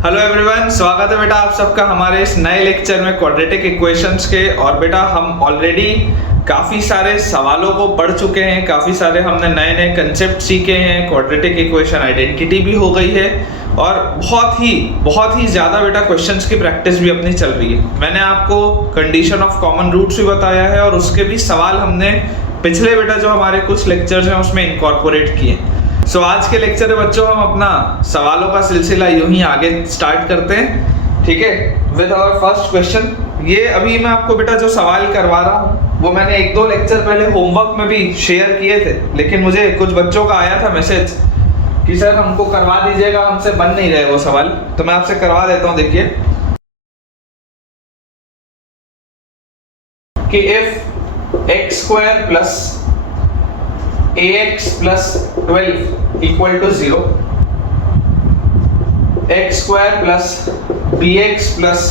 Hello everyone, स्वागत है बेटा आप सबका हमारे इस नए लेक्चर में क्वाड्रेटिक इक्वेशंस के। और बेटा हम ऑलरेडी काफ़ी सारे सवालों को पढ़ चुके हैं, काफ़ी सारे हमने नए नए कंसेप्ट सीखे हैं, क्वाड्रेटिक इक्वेशन आइडेंटिटी भी हो गई है और बहुत ही ज़्यादा बेटा क्वेश्चंस की प्रैक्टिस भी अपनी चल रही है। मैंने आपको कंडीशन ऑफ कॉमन रूट्स भी बताया है और उसके भी सवाल हमने पिछले बेटा जो हमारे कुछ लेक्चर्स हैं उसमें इनकॉर्पोरेट किए। सो आज के लेक्चर में बच्चों हम अपना सवालों का सिलसिला यूं ही आगे स्टार्ट करते हैं, ठीक है, विद आवर फर्स्ट क्वेश्चन। ये अभी मैं आपको बेटा जो सवाल करवा रहा हूँ वो मैंने एक दो लेक्चर पहले होमवर्क में भी शेयर किए थे, लेकिन मुझे कुछ बच्चों का आया था मैसेज कि सर हमको करवा दीजिएगा, हमसे बन नहीं रहे वो सवाल, तो मैं आपसे करवा देता हूँ। देखिए कि if x square plus ax plus 12 equal to 0, x square plus bx plus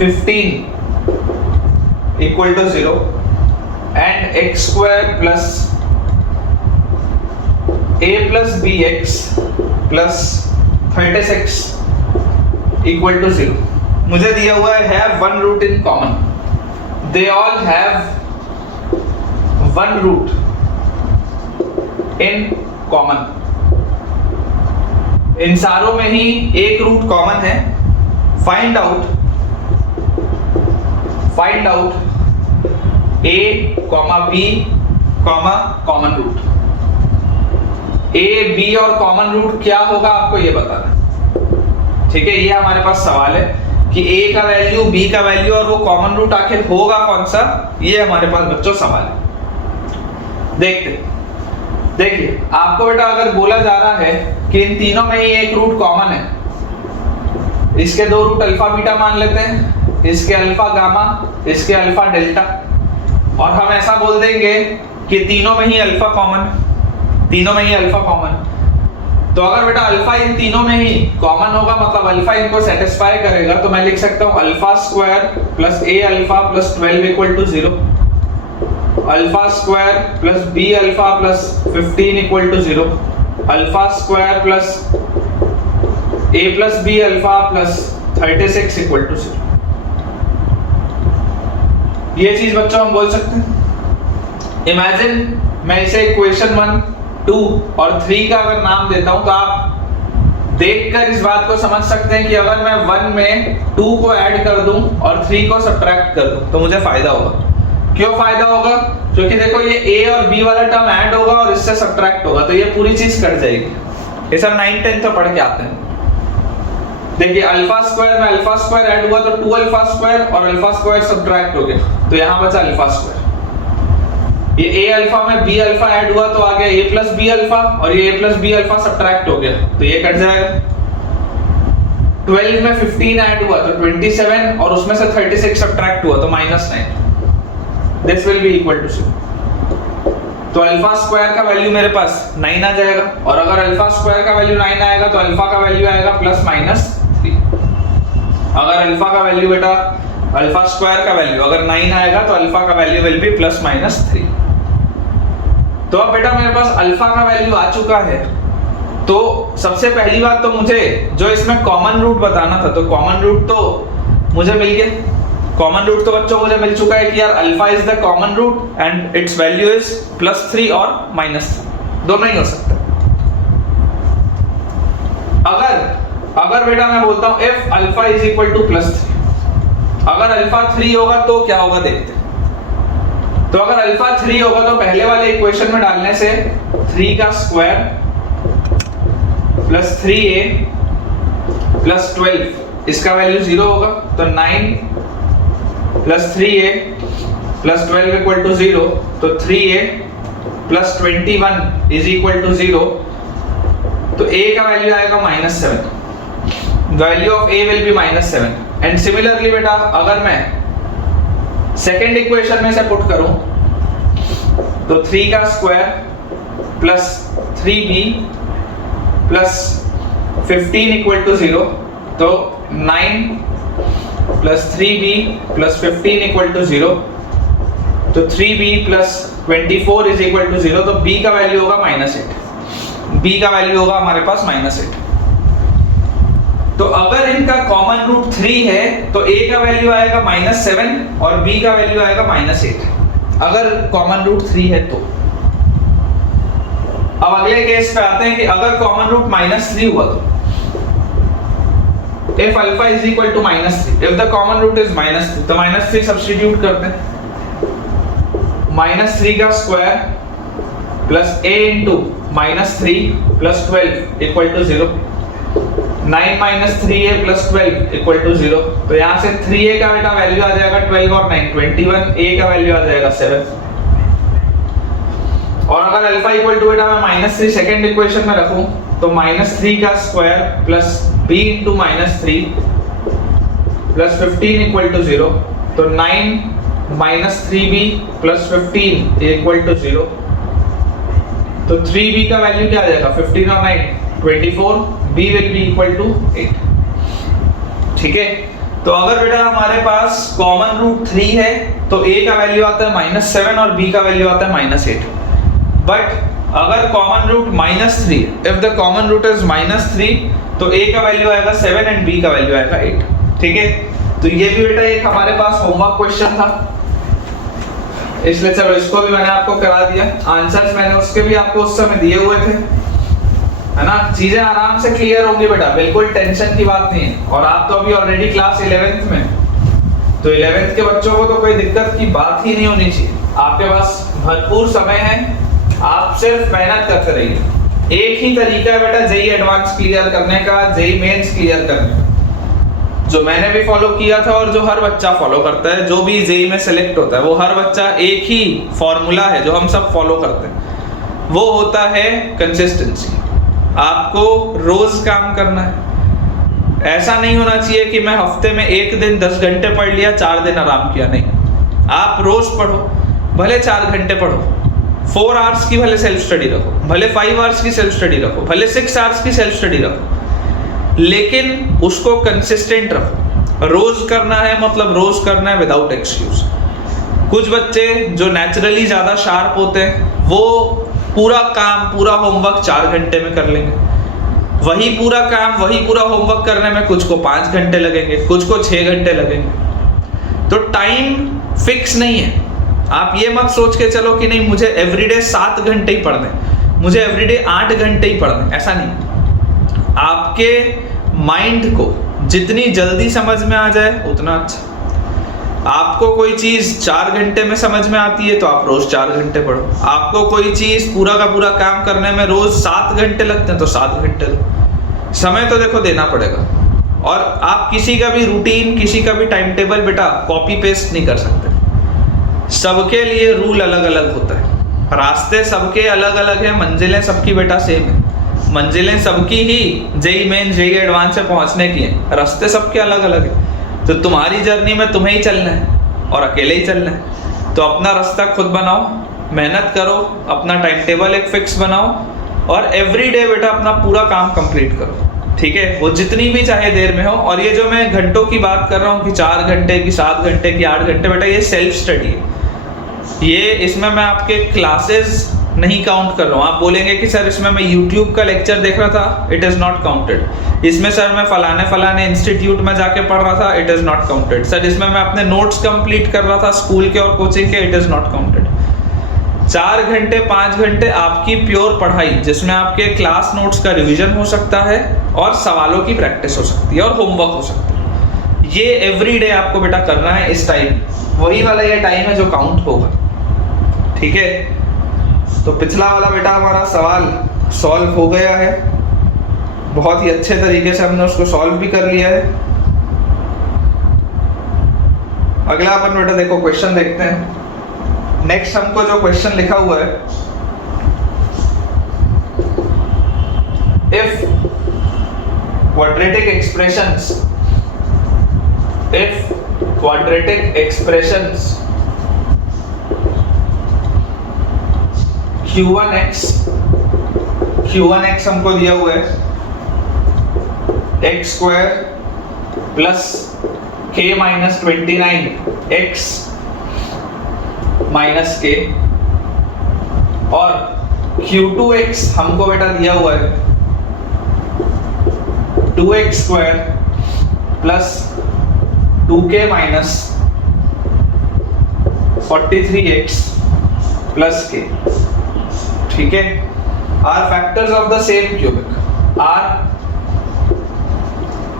15 equal to 0 and x square plus a plus bx plus 36 equal to 0। मुझे दिया हुआ है have one root in common, they all have one root in common. इन सारों में ही एक root common है। Find out A comma B comma common root. A B और कॉमन रूट क्या होगा आपको ये बताना, ठीक है। ये हमारे पास सवाल है कि ए का वैल्यू, बी का वैल्यू और वो कॉमन रूट आखिर होगा कौन सा, ये हमारे पास बच्चों सवाल है। देखते देखिए, आपको बेटा अगर बोला जा रहा है कि इन तीनों में ही एक रूट कॉमन है, इसके दो रूट अल्फा बीटा मान लेते हैं, इसके अल्फा गामा, इसके अल्फा डेल्टा, और हम ऐसा बोल देंगे कि तीनों में ही अल्फा कॉमन, तीनों में ही अल्फा कॉमन। तो अगर बेटा अल्फा इन तीनों में ही कॉमन होगा, मतलब अल्फा इनको सेटिस्फाई करेगा, तो मैं लिख सकता हूं alpha square plus a alpha plus 12 equal to 0, alpha square plus b alpha plus 15 equal to 0, alpha square plus a plus b alpha plus 36 equal to 0। ये चीज बच्चों हम बोल सकते हैं। इमेजिन मैं इसे इक्वेशन 1, 2 और 3 का अगर नाम देता हूं तो आप देखकर इस बात को समझ सकते हैं कि अगर मैं 1 में 2 को ऐड कर दूं और 3 को सब्ट्रैक्ट कर दूं तो मुझे फायदा होगा। क्यों फायदा होगा? क्योंकि देखो ये a और b वाला टर्म ऐड होगा और इससे सब्ट्रैक्ट होगा, तो ये पूरी चीज कट जाएगी। ये सब 9, 10 तो पढ़ के आते हैं। देखिए अल्फा स्क्वायर में अल्फा स्क्वायर ऐड हुआ तो 2 अल्फा स्क्वायर और अल्फा स्क्वायर सब्ट्रैक्ट हो गया, तो यहाँ बचा अल्फा स्क्वायर। ये a अल्फा में b अल्फा ऐड हुआ तो आ गया a प्लस b अल्फा और ये a plus b alpha subtract हो गया, तो ये कट जाएगा। 12 में 15 ऐड हुआ तो 27 और उसमें से 36 सब्ट्रैक्ट हुआ तो -9। This will be equal to 0। तो अल्फा स्क्वायर का वैल्यू मेरे पास 9 आ जाएगा, और अगर अल्फा स्क्वायर का वैल्यू 9 आएगा तो अल्फा का वैल्यू आएगा ±3। अगर अल्फा का वैल्यू बेटा, अल्फा स्क्वायर का वैल्यू अगर 9 आएगा तो अल्फा का वैल्यू विल बी ±3। तो अब बेटा मेरे पास अल्फा का वैल्यू आ चुका है, तो सबसे पहली बात तो मुझे जो इसमें कॉमन रूट बताना था, तो कॉमन रूट तो मुझे मिल गया। कॉमन रूट तो बच्चों मुझे मिल चुका है कि यार alpha is the common root and its value is +3 और -3, दोनों ही हो सकता है। अगर बेटा मैं बोलता हूं if alpha is equal to +3, अगर अल्फा 3 होगा तो क्या होगा देखते हैं। तो अगर अल्फा 3 होगा तो पहले वाले इक्वेशन में डालने से 3 का स्क्वायर प्लस 3a प्लस 12 इसका वैल्यू 0 होगा, तो 9 plus 3a plus 12 equal to 0, तो 3a plus 21 is equal to 0, तो a का वैल्यू आएगा -7। Value of a will be -7। And similarly बेटा अगर मैं सेकेंड इक्वेशन में से पुट करूं तो 3 का square plus 3b plus 15 equal to 0, तो 9 plus 3b plus 15 equal to 0, तो 3b plus 24 is equal to 0, तो b का वैल्यू होगा -8। b का वैल्यू होगा हमारे पास -8। तो अगर इनका कॉमन रूट 3 है तो a का वैल्यू आएगा -7 और b का वैल्यू आएगा -8, अगर कॉमन रूट 3 है तो। अब अगले केस पे आते हैं कि अगर कॉमन रूट -3 हुआ तो if alpha is equal to -3, if the common root is -3 तो -3 सब्स्टिट्यूट करते हैं, -3 का square plus a into -3 plus 12 equal to 0, 9 - 3a plus 12 equal to 0। तो यहाँ से 3a का बेटा वैल्यू आ जाएगा 12 और 9 21, a का वैल्यू आ जाएगा 7। और अगर अल्फा इक्वल टू बेटा मैं -3 सेकंड इक्वेशन में रखूं तो -3 का square plus b into -3 plus 15 equal to 0, तो 9 - 3b प्लस 15 इक्वल टू 0। तो 3b का वैल्यू क्या आ जाएगा 15 और 9 24, b will be equal to 8। ठीक है, तो अगर बेटा हमारे पास कॉमन रूट 3 है तो a का वैल्यू आता है -7 और b का वैल्यू आता है -8। बट अगर common root -3, if the common root is -3 तो a का वैल्यू आएगा 7 एंड b का वैल्यू आएगा 8। ठीक है, तो ये भी बेटा एक हमारे पास होमवर्क क्वेश्चन था, इसलिए चलो इसको भी मैंने आपको करा दिया। आंसर्स मैंने उसके भी आपको उस समय दिए हुए थे, है ना। चीजें आराम से क्लियर होंगी बेटा, बिल्कुल टेंशन की बात नहीं है। और आप तो अभी ऑलरेडी क्लास 11th में, तो 11th के बच्चों को तो कोई दिक्कत की बात ही नहीं होनी चाहिए। आपके पास भरपूर समय है, आप सिर्फ मेहनत करते रहिए। एक ही तरीका है बेटा जेई एडवांस क्लियर करने का, जेई मेंस क्लियर करने का, जो मैंने भी फॉलो किया था और जो हर बच्चा फॉलो करता है, जो भी जेई में सिलेक्ट होता है वो हर बच्चा, एक ही फॉर्मूला है जो हम सब फॉलो करते हैं, वो होता है कंसिस्टेंसी। आपको रोज काम करना है। ऐसा नहीं होना चाहिए कि मैं हफ्ते में एक दिन 10 घंटे पढ़ लिया, 4 दिन आराम किया, नहीं। आप रोज पढ़ो, भले 4 घंटे पढ़ो, 4 आवर्स की भले सेल्फ स्टडी रखो, भले 5 आवर्स की सेल्फ स्टडी रखो, भले 6 आवर्स की सेल्फ स्टडी रखो, लेकिन उसको कंसिस्टेंट रखो। रोज करना है मतलब रोज करना है विदाउट एक्सक्यूज। कुछ बच्चे जो नेचुरली ज्यादा शार्प होते हैं वो पूरा काम, पूरा होमवर्क 4 घंटे में कर लेंगे। वही पूरा काम, वही पूरा होमवर्क करने में कुछ को 5 घंटे लगेंगे, कुछ को 6 घंटे लगेंगे। तो टाइम फिक्स नहीं है। आप ये मत सोच के चलो कि नहीं मुझे एवरीडे 7 घंटे ही पढ़ने, मुझे एवरीडे 8 घंटे ही पढ़ने, ऐसा नहीं। आपके माइंड को जितनी जल्दी समझ में आ जाए उतना अच्छा। आपको कोई चीज 4 घंटे में समझ में आती है तो आप रोज 4 घंटे पढ़ो। आपको कोई चीज पूरा का पूरा काम करने में रोज 7 घंटे लगते हैं तो 7 घंटे दो। समय तो देखो देना पड़ेगा। और आप किसी का भी रूटीन, किसी का भी टाइम टेबल बेटा कॉपी पेस्ट नहीं कर सकते। सबके लिए रूल अलग अलग होता है, रास्ते सबके अलग अलग है, मंजिलें सबकी बेटा सेम है। मंजिलें सबकी ही जेई मेन जेई एडवांस से पहुंचने की हैं, रास्ते सबके अलग अलग है। तो तुम्हारी जर्नी में तुम्हें ही चलना है और अकेले ही चलना है। तो अपना रास्ता खुद बनाओ, मेहनत करो, अपना टाइम टेबल एक फिक्स बनाओ और एवरीडे बेटा अपना पूरा काम कंप्लीट करो। ठीक है, वो जितनी भी चाहे देर में हो। और ये जो मैं घंटों की बात कर रहा हूँ कि 4 घंटे की, 7 घंटे की, 8 घंटे, बेटा ये सेल्फ स्टडी है। ये इसमें मैं आपके क्लासेस नहीं काउंट कर रहा हूँ। आप बोलेंगे कि सर इसमें मैं YouTube का लेक्चर देख रहा था, इट इज नॉट काउंटेड। इसमें सर मैं फलाने इंस्टीट्यूट में जाके पढ़ रहा था, it is not counted. Sir इसमें मैं अपने नोट्स कंप्लीट कर रहा था स्कूल के और कोचिंग के, इट इज नॉट काउंटेड। 4 घंटे 5 घंटे आपकी प्योर पढ़ाई, जिसमें आपके क्लास नोट्स का रिवीजन हो सकता है और सवालों की प्रैक्टिस हो सकती है और होमवर्क हो सकता है। ये एवरीडे आपको बेटा करना है इस टाइम, वही वाला ये टाइम है जो काउंट होगा। ठीक है, तो पिछला वाला बेटा हमारा सवाल सॉल्व हो गया है, बहुत ही अच्छे तरीके से हमने उसको सॉल्व भी कर लिया है। अगला अपन बेटा देखो क्वेश्चन देखते हैं। नेक्स्ट हमको जो क्वेश्चन लिखा हुआ है, इफ quadratic expressions q1x हमको दिया हुआ है x square plus k minus 29 x minus k, और q2x हमको बेटा दिया हुआ है 2x square plus 2k minus 43x plus k, ठीक है, are factors of the same cubic, are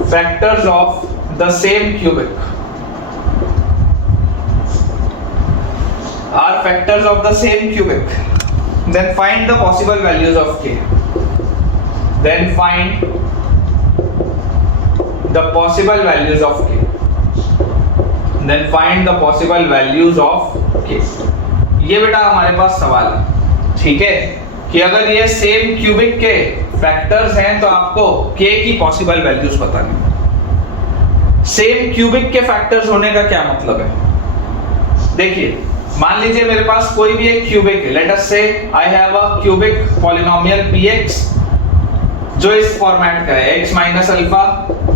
factors of the same cubic, are factors of the same cubic. Then find the possible values of k. Then find the possible values of k. Then find the possible values of k. ये बेटा हमारे पास सवाल है, ठीक है, कि अगर ये सेम क्यूबिक के फैक्टर्स हैं तो आपको k की पॉसिबल वैल्यूज बतानी। सेम क्यूबिक के फैक्टर्स होने का क्या मतलब है? देखिए, मान लीजिए मेरे पास कोई भी एक क्यूबिक है, लेट अस से I have a cubic polynomial px जो इस फॉर्मेट का है, x minus alpha,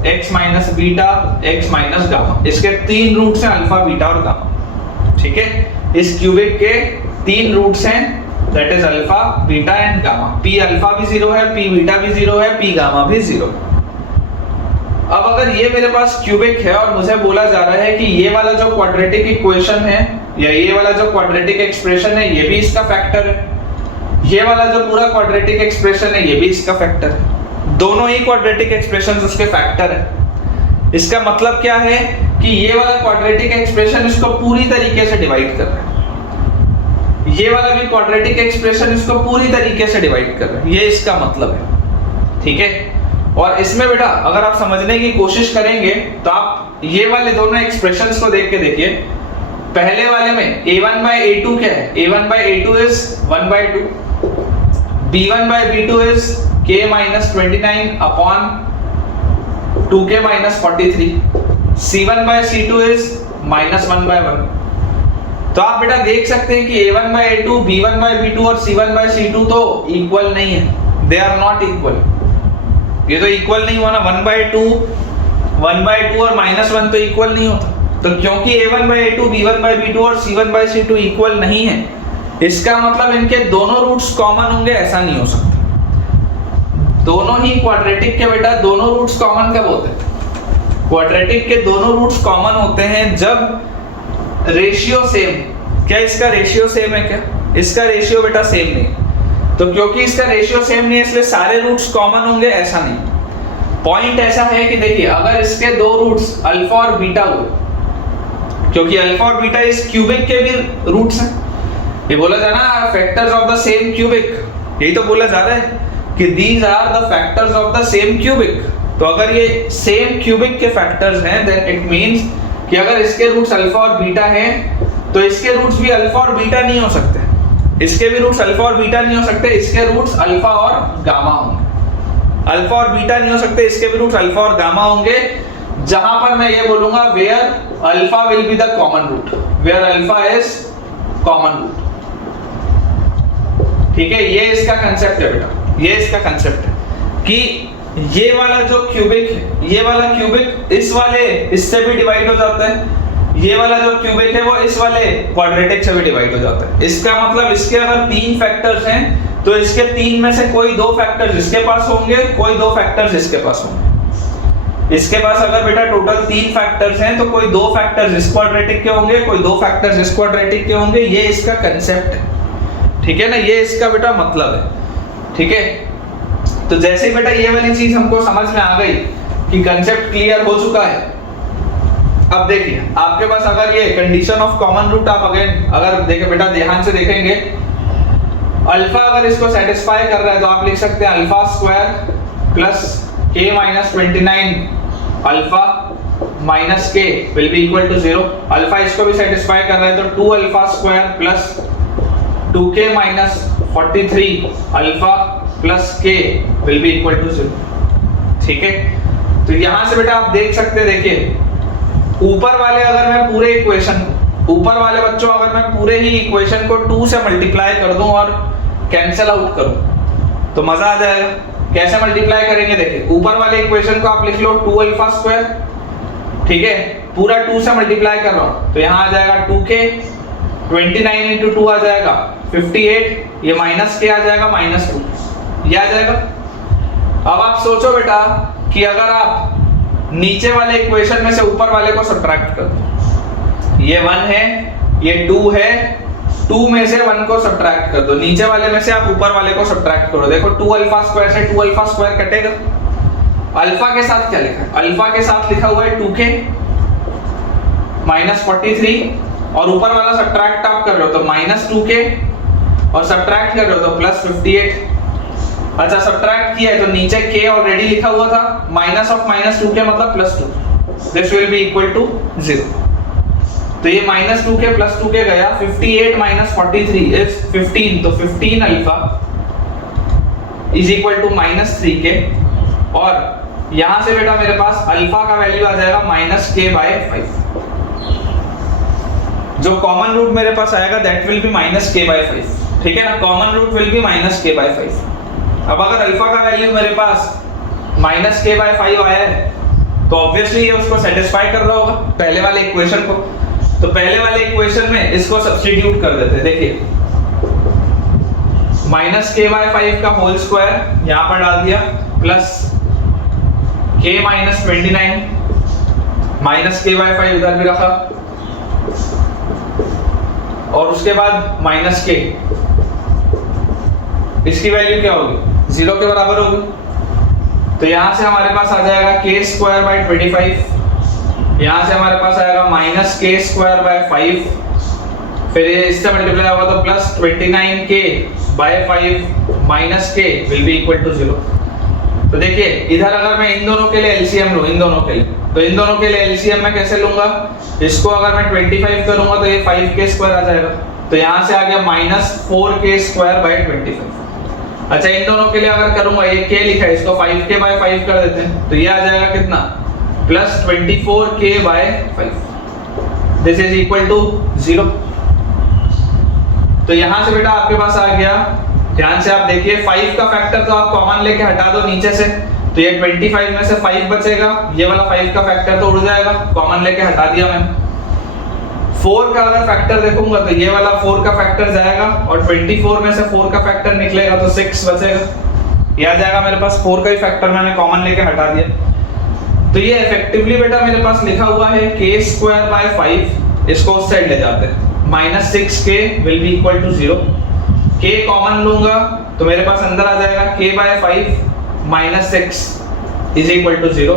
x minus beta, x minus gamma. इसके तीन रूट्स हैं, अल्फा, बीटा और गामा, ठीक है। इस क्यूबिक के तीन रूट्स हैं, that is alpha, beta and gamma. p alpha भी 0 है, p बीटा भी 0 है, p गामा भी 0 है। अब अगर ये मेरे पास क्यूबिक है और मुझे बोला जा रहा है कि ये वाला जो क्वाड्रेटिक इक्वेशन है या ये वाला जो क्वाड्रेटिक एक्सप्रेशन है ये भी इसका फैक्टर है, ये वाला जो पूरा क्वाड्रेटिक एक्सप्रेशन है ये भी इसका फैक्टर है, दोनों ही क्वाड्रेटिक एक्सप्रेशंस उसके फैक्टर है। इसका मतलब क्या है कि ये वाला क्वाड्रेटिक एक्सप्रेशन इसको पूरी तरीके से डिवाइड कर रहा है, ये वाला भी क्वाड्रेटिक एक्सप्रेशन इसको पूरी तरीके से डिवाइड कर रहा है, ये इसका मतलब है, ठीक है। और इसमें बेटा अगर आप समझने की कोशिश करेंगे तो आप ये वाले दोनों एक्सप्रेशंस को देख के देखिए। पहले वाले में a1 by a2 क्या है? a1 by a2 is 1 by 2, b1 by b2 is k minus 29 upon 2k minus 43, c1 by c2 is minus 1 by 1। तो आप बेटा देख सकते हैं कि a1 by a2, b1 by b2 और c1 by c2 तो इक्वल नहीं है, दे आर नॉट इक्वल। ये तो इक्वल नहीं हुआ ना, 1 by 2 और -1 तो इक्वल नहीं होता। तो क्योंकि a1 by a2, b1 by b2 और c1 by c2 इक्वल नहीं है, इसका मतलब इनके दोनों रूट्स कॉमन होंगे, ऐसा नहीं हो सकता। दोनों ही क्वाड्रेटिक के बेटा दोनों रूट्स कॉमन कब होते हैं? क्वाड्रेटिक के दोनों रूट्स कॉमन होते हैं जब रेशियो सेम। क्या इसका रेशियो सेम है? क्या इसका रेशियो बेटा सेम नहीं? तो क्योंकि इसका रेशियो सेम नहीं है इसलिए सारे रूट्स कॉमन होंगे, ऐसा नहीं। पॉइंट ऐसा है कि देखिए अगर इसके दो रूट्स अल्फा और बीटा हुए, क्योंकि अल्फा और बीटा इस क्यूबिक के भी रूट्स हैं, ये बोला जा रहा है factors of the same cubic, यही तो बोला जा रहा है कि these are the factors of the same cubic. तो अगर ये सेम क्यूबिक के फैक्टर्स हैं देन इट मींस कि अगर इसके रूट्स अल्फा और बीटा हैं तो इसके रूट्स भी अल्फा और बीटा नहीं हो सकते, इसके भी रूट्स अल्फा और बीटा नहीं हो सकते, इसके रूट्स अल्फा और गामा होंगे। अल्फा और बीटा नहीं हो सकते, इसके भी रूट्स अल्फा और गामा होंगे। जहां पर मैं ये बोलूंगा where alpha will be the common root, where alpha is common root, ठीक है। ये इसका कंसेप्ट है बेटा, ये इसका कंसेप्ट है कि ये वाला जो क्यूबिक है, ये वाला क्यूबिक इस वाले इससे भी डिवाइड हो जाता है, ये वाला जो क्यूबिक है वो इस वाले क्वाड्रेटिक से भी डिवाइड हो जाता है। इसका मतलब इसके अगर तीन फैक्टर्स हैं तो इसके तीन में से कोई दो फैक्टर्स इसके पास होंगे, कोई दो फैक्टर्स इसके पास होंगे। इसके पास अगर बेटा टोटल तीन फैक्टर्स हैं तो कोई दो फैक्टर्स इस क्वाड्रेटिक के होंगे, कोई दो फैक्टर्स इस क्वाड्रेटिक के होंगे। ये इसका कंसेप्ट है, ठीक है ना, ये इसका बेटा मतलब है, ठीक है। तो जैसे बेटा ये वाली चीज हमको समझ में आ गई कि कंसेप्ट क्लियर हो चुका है। अब देखिए आपके पास अगर ये कंडीशन ऑफ कॉमन रूट आप अगेन अगर देखें बेटा ध्यान से देखेंगे, अल्फा अगर इसको सेटिस्फाई कर रहा है तो आप लिख सकते हैं alpha square plus k minus 29 alpha minus k will be equal to 0। Alpha इसको भी सेटिस्फाई कर रहा है तो 2 alpha square plus 2k minus 43 alpha plus k will be equal to 0, ठीक है। तो यहां से बेटा आप देख सकते हैं, देखिए ऊपर वाले अगर मैं पूरे इक्वेशन, ऊपर वाले बच्चों अगर मैं पूरे ही इक्वेशन को 2 से मल्टीप्लाई कर दूं और कैंसिल आउट करूं तो मजा आ जाएगा। कैसे मल्टीप्लाई करेंगे? देखिए ऊपर वाले इक्वेशन को आप लिख लो 2 अल्फा स्क्वायर, ठीक है, पूरा 2 से मल्टीप्लाई कर रहा हूं तो यहां आ जाएगा 2k, 29 into 2 आ जाएगा 58, ये माइनस k आ जाएगा -2, ये आ जाएगा। अब आप सोचो बेटा कि अगर आप नीचे वाले इक्वेशन में से ऊपर वाले को सब्ट्रैक्ट कर दो, ये 1 है, ये 2 है, 2 में से 1 को सब्ट्रैक्ट कर दो, नीचे वाले में से आप ऊपर वाले को सब्ट्रैक्ट करो, देखो 2 अल्फा स्क्वायर से 2 अल्फा स्क्वायर कटेगा। अल्फा के साथ क्या लिखा है? अल्फा के साथ लिखा हुआ है 2k माइनस 43, और ऊपर वाला सब्ट्रैक्ट आप कर रहे हो तो माइनस 2k, और सब्ट्रैक्ट कर रहे हो तो प्लस 58। अच्छा, सब्ट्रैक्ट किया है तो नीचे k ऑलरेडी लिखा हुआ था, माइनस ऑफ माइनस 2k मतलब plus 2, this will be equal to 0। तो ये माइनस 2k प्लस 2k गया, 58 माइनस 43 इज 15, तो 15 alpha is equal to minus 3k, और यहां से बेटा मेरे पास अल्फा का वैल्यू आ जाएगा माइनस k बाय 5। जो कॉमन रूट मेरे पास आएगा that will be minus k by 5, ठीक है ना, common root will be minus k by 5। अब अगर अल्फा का वैल्यू मेरे पास माइनस k बाय 5 आया है तो ऑब्वियसली ये उसको सेटिस्फाई कर रहा होगा, पहले वाले इक्वेशन को। तो पहले वाले इक्वेशन में इसको सब्स्टिट्यूट कर देते हैं, देखिए माइनस k बाय 5 का होल स्क्वायर यहां पर डाल दिया, plus k minus 29 minus k by 5 इधर भी रखा, और उसके बाद माइनस k, इसकी वैल्यू क्या होगी? 0 के बराबर होगी, तो यहां से हमारे पास आ जाएगा k स्क्वायर बाय 25, यहां से हमारे पास आएगा माइनस k स्क्वायर बाय 5, फिर इससे मल्टीप्लाई होगा तो plus 29k by 5 minus k will be equal to 0। तो देखिए इधर अगर मैं इन दोनों के लिए एलसीएम लूं, इन दोनों के लिए, तो इन दोनों के लिए एलसीएम मैं कैसे लूंगा? इसको अगर मैं 25 करूंगा तो ये 5k स्क्वायर आ जाएगा, तो यहां से आ गया माइनस 4k स्क्वायर बाय 25। अच्छा, इन दोनों के लिए अगर करूंगा, ये k लिखा है, इसको 5k बाय 5 कर देते हैं, तो ये आ जाएगा कितना? Plus 24k by 5, this is equal to 0। तो यहां से बेटा आपके पास आ गया, ध्यान से आप देखिए 5 का फैक्टर तो आप कॉमन लेके हटा दो नीचे से, तो ये 25 में से 5 बचेगा, ये वाला 5 का फैक्टर तो उड़ जाएगा, कॉमन लेके हटा दिया मैंने। 4 का अगर फैक्टर देखूंगा तो ये वाला 4 का फैक्टर जाएगा, और 24 में से 4 का फैक्टर निकलेगा तो 6 बचेगा, ये आ जाएगा मेरे पास 4 का ही फैक्टर मैंने कॉमन लेके हटा दिया। तो ये इफेक्टिवली बेटा मेरे पास लिखा हुआ है k स्क्वायर बाय 5, इसको उस साइड ले जाते हैं, minus 6k will be equal to 0। k common लूंगा तो मेरे पास अंदर आ जाएगा k by 5 minus 6 is equal to 0।